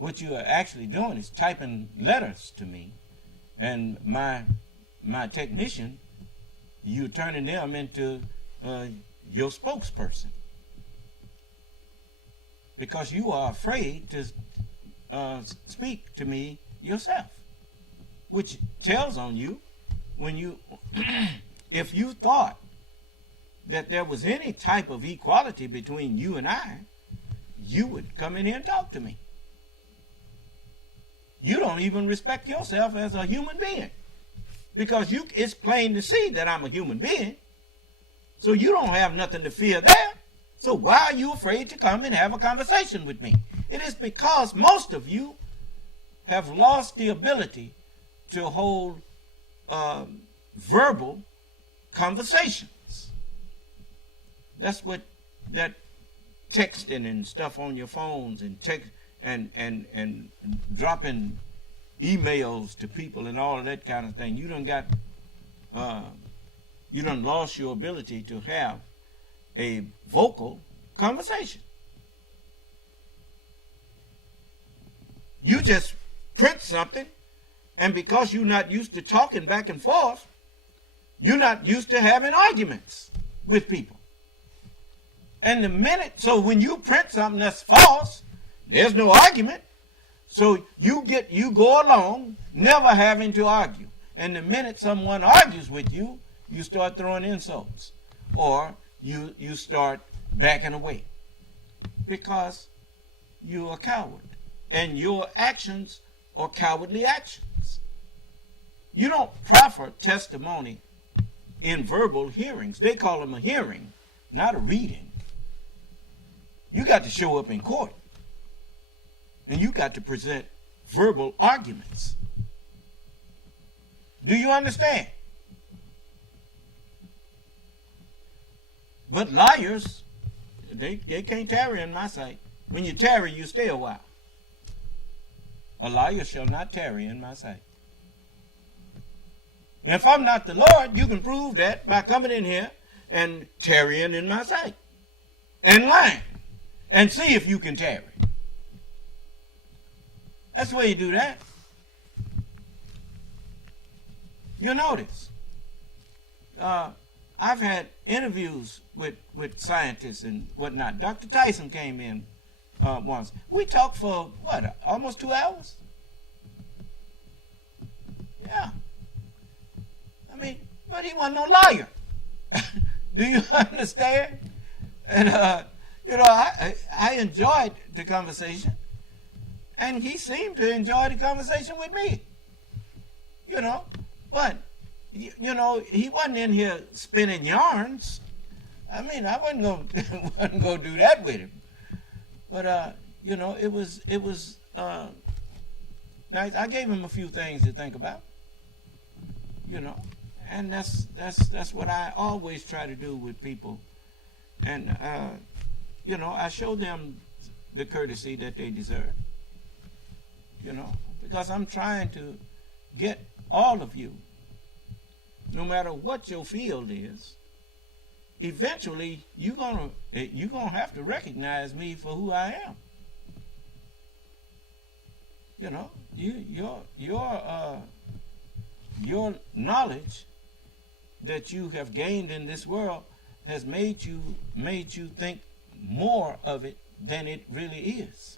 What you are actually doing is typing letters to me, and my technician, you're turning them into your spokesperson, because you are afraid to speak to me yourself, which tells on you when you if you thought that there was any type of equality between you and I, you would come in here and talk to me. You don't even respect yourself as a human being, because it's plain to see that I'm a human being. So you don't have nothing to fear there. So why are you afraid to come and have a conversation with me? It is because most of you have lost the ability to hold verbal conversations. That's what that texting and stuff on your phones and text and dropping emails to people and all of that kind of thing. You done lost your ability to have a vocal conversation. You just print something, and because you're not used to talking back and forth, you're not used to having arguments with people. And so when you print something that's false, there's no argument. So you go along never having to argue. And the minute someone argues with you, you start throwing insults, or you start backing away, because you're a coward, and your actions are cowardly actions. You don't proffer testimony in verbal hearings. They call them a hearing, not a reading. You got to show up in court, and you got to present verbal arguments. Do you understand? But liars, they can't tarry in my sight. When you tarry, you stay a while. A liar shall not tarry in my sight. And if I'm not the Lord, you can prove that by coming in here and tarrying in my sight and lying, and see if you can tarry. That's the way you do that. You'll notice. I've had interviews with scientists and whatnot. Dr. Tyson came in once. We talked for, almost 2 hours? Yeah. I mean, but he wasn't no liar. Do you understand? And, I enjoyed the conversation. And he seemed to enjoy the conversation with me. But, he wasn't in here spinning yarns. I mean, I wasn't gonna do that with him. But it was nice. I gave him a few things to think about. And that's what I always try to do with people. And I show them the courtesy that they deserve. Because I'm trying to get all of you, no matter what your field is, eventually you're gonna have to recognize me for who I am. Your knowledge that you have gained in this world has made you think more of it than it really is.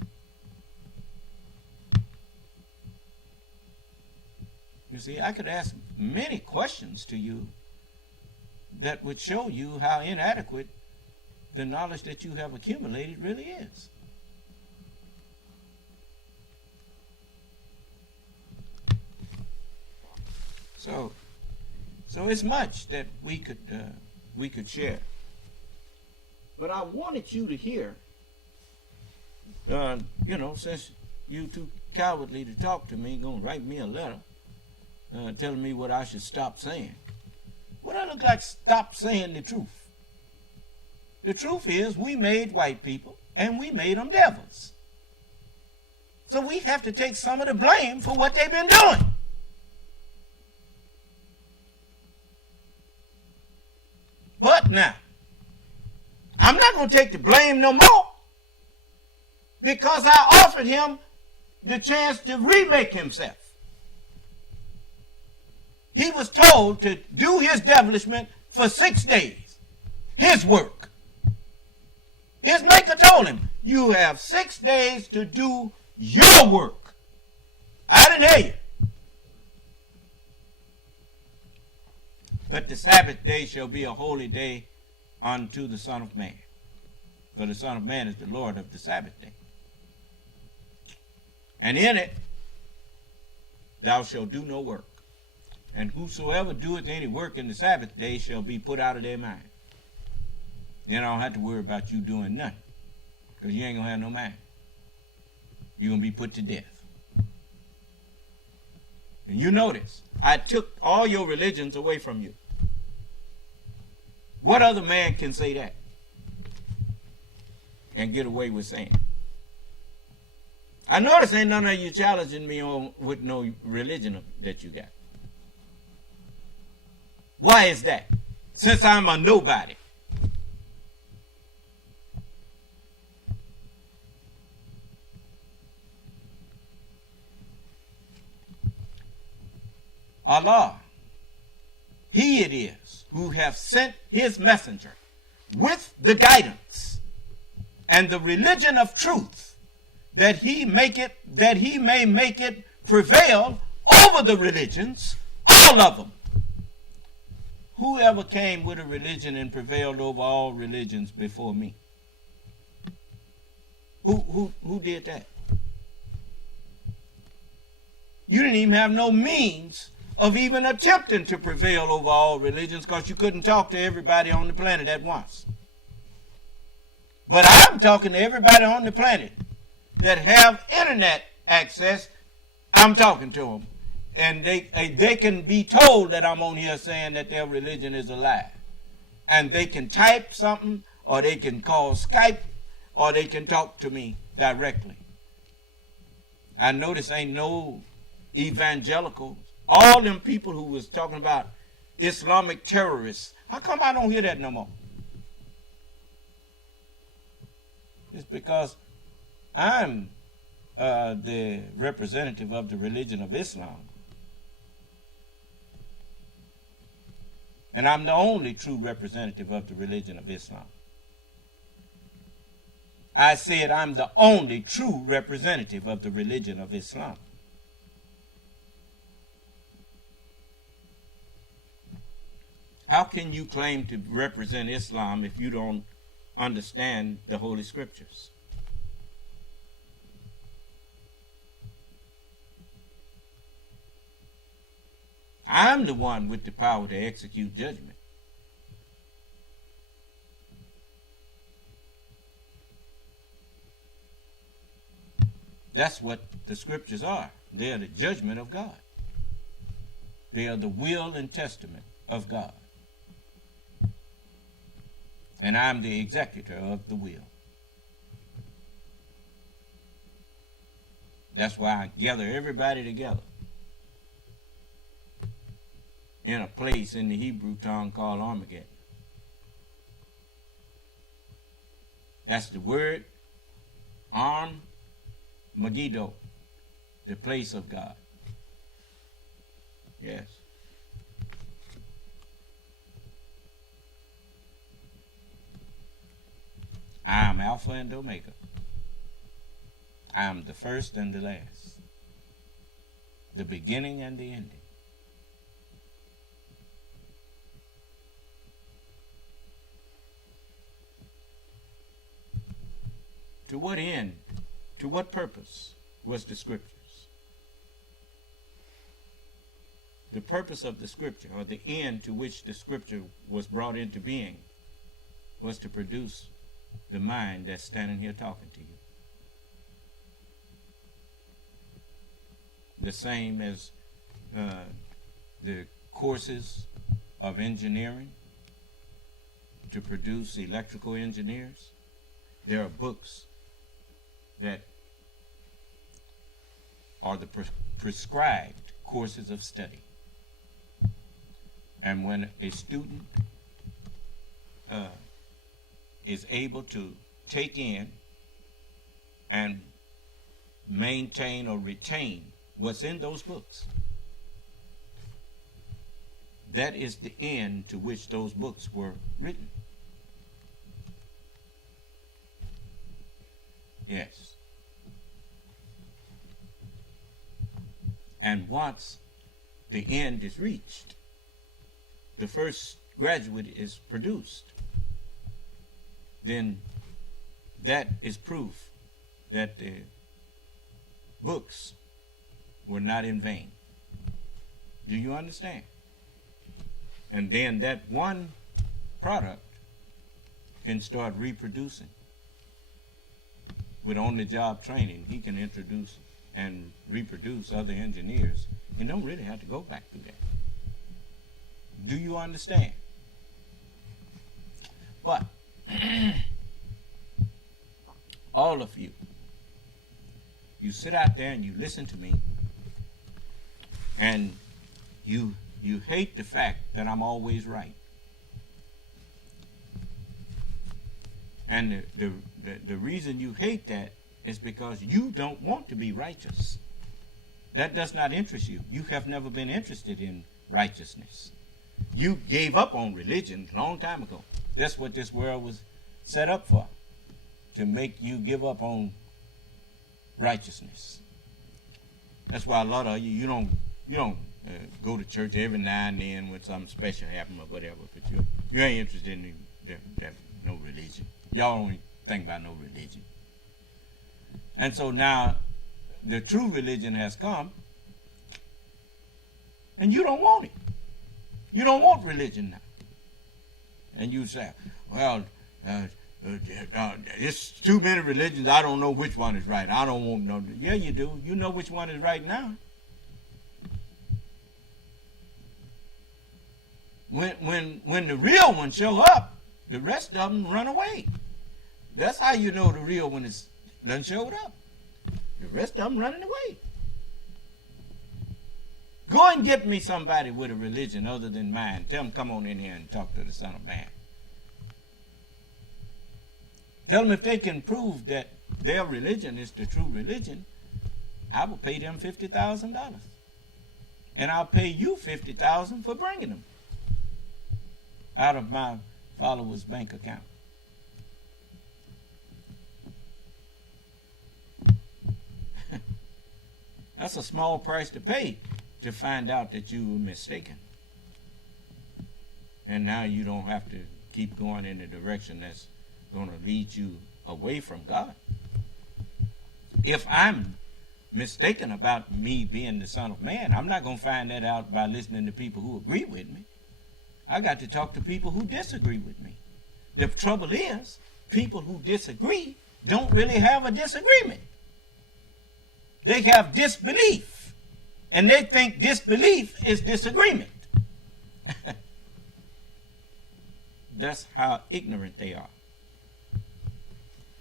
You see, I could ask many questions to you that would show you how inadequate the knowledge that you have accumulated really is. So it's much that we could share. But I wanted you to hear, since you too cowardly to talk to me, gonna write me a letter telling me what I should stop saying. What I look like stop saying the truth. The truth is we made white people and we made them devils. So we have to take some of the blame for what they've been doing. But now, I'm not going to take the blame no more, because I offered him the chance to remake himself. He was told to do his devilishment for 6 days. His work. His maker told him, you have 6 days to do your work. I didn't hear you. But the Sabbath day shall be a holy day unto the Son of Man. For the Son of Man is the Lord of the Sabbath day. And in it thou shalt do no work. And whosoever doeth any work in the Sabbath day shall be put out of their mind. Then I don't have to worry about you doing nothing, because you ain't going to have no mind. You're going to be put to death. And you notice, I took all your religions away from you. What other man can say that and get away with saying it? I notice ain't none of you challenging me on with no religion that you got. Why is that? Since I'm a nobody. Allah, he it is who hath sent his messenger with the guidance and the religion of truth, that he may make it prevail over the religions, all of them. Whoever came with a religion and prevailed over all religions before me? Who did that? You didn't even have no means of even attempting to prevail over all religions, because you couldn't talk to everybody on the planet at once. But I'm talking to everybody on the planet that have internet access. I'm talking to them. And they can be told that I'm on here saying that their religion is a lie. And they can type something, or they can call Skype, or they can talk to me directly. I know this ain't no evangelicals. All them people who was talking about Islamic terrorists. How come I don't hear that no more? It's because I'm the representative of the religion of Islam. And I'm the only true representative of the religion of Islam. I said I'm the only true representative of the religion of Islam. How can you claim to represent Islam if you don't understand the Holy Scriptures? I'm the one with the power to execute judgment. That's what the Scriptures are. They are the judgment of God. They are the will and testament of God. And I'm the executor of the will. That's why I gather everybody together in a place in the Hebrew tongue called Armageddon. That's the word Megiddo, the place of God. Yes. I am Alpha and Omega. I am the first and the last, the beginning and the ending. To what end, to what purpose was the Scriptures? The purpose of the Scripture, or the end to which the Scripture was brought into being, was to produce the mind that's standing here talking to you. The same as the courses of engineering to produce electrical engineers. There are books that are the prescribed courses of study. And when a student is able to take in and maintain or retain what's in those books, that is the end to which those books were written. Yes. And once the end is reached, the first graduate is produced, then that is proof that the books were not in vain. Do you understand? And then that one product can start reproducing. With on-the-job training, he can introduce and reproduce other engineers and don't really have to go back through that. Do you understand? But all of you sit out there and you listen to me, and you hate the fact that I'm always right. And the reason you hate that is because you don't want to be righteous. That does not interest you. You have never been interested in righteousness. You gave up on religion a long time ago. That's what this world was set up for, to make you give up on righteousness. That's why a lot of you don't go to church every now and then when something special happens or whatever, but you ain't interested in no religion. Y'all don't think about no religion. And so now the true religion has come, and you don't want it. You don't want religion now. And you say, well, it's too many religions. I don't know which one is right. I don't want no. Yeah, you do. You know which one is right now. When the real one show up, the rest of them run away. That's how you know the real one is done showed up. The rest of them running away. Go and get me somebody with a religion other than mine. Tell them come on in here and talk to the Son of Man. Tell them if they can prove that their religion is the true religion, I will pay them $50,000. And I'll pay you $50,000 for bringing them out of my followers' bank account. That's a small price to pay to find out that you were mistaken. And now you don't have to keep going in the direction that's going to lead you away from God. If I'm mistaken about me being the Son of Man, I'm not going to find that out by listening to people who agree with me. I got to talk to people who disagree with me. The trouble is, people who disagree don't really have a disagreement. They have disbelief, and they think disbelief is disagreement. That's how ignorant they are,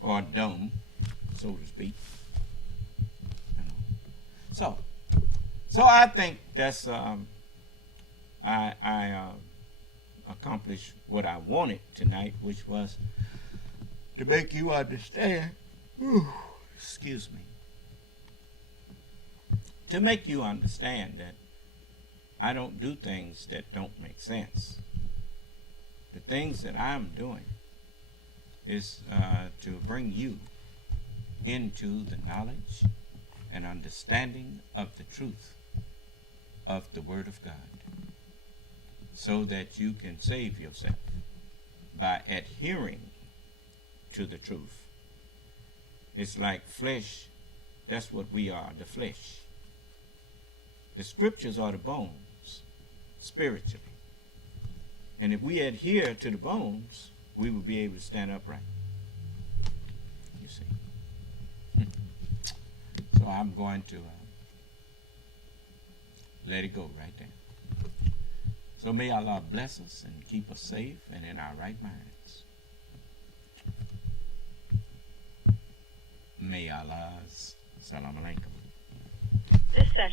or dumb, so to speak. You know. So I think that's I accomplished what I wanted tonight, which was to make you understand. Excuse me. To make you understand that I don't do things that don't make sense. The things that I'm doing is to bring you into the knowledge and understanding of the truth of the Word of God, so that you can save yourself by adhering to the truth. It's like flesh. That's what we are, the flesh. The scriptures are the bones, spiritually. And if we adhere to the bones, we will be able to stand upright. You see. So I'm going to let it go right there. So may Allah bless us and keep us safe and in our right minds. May Allah's salam alaikum. This session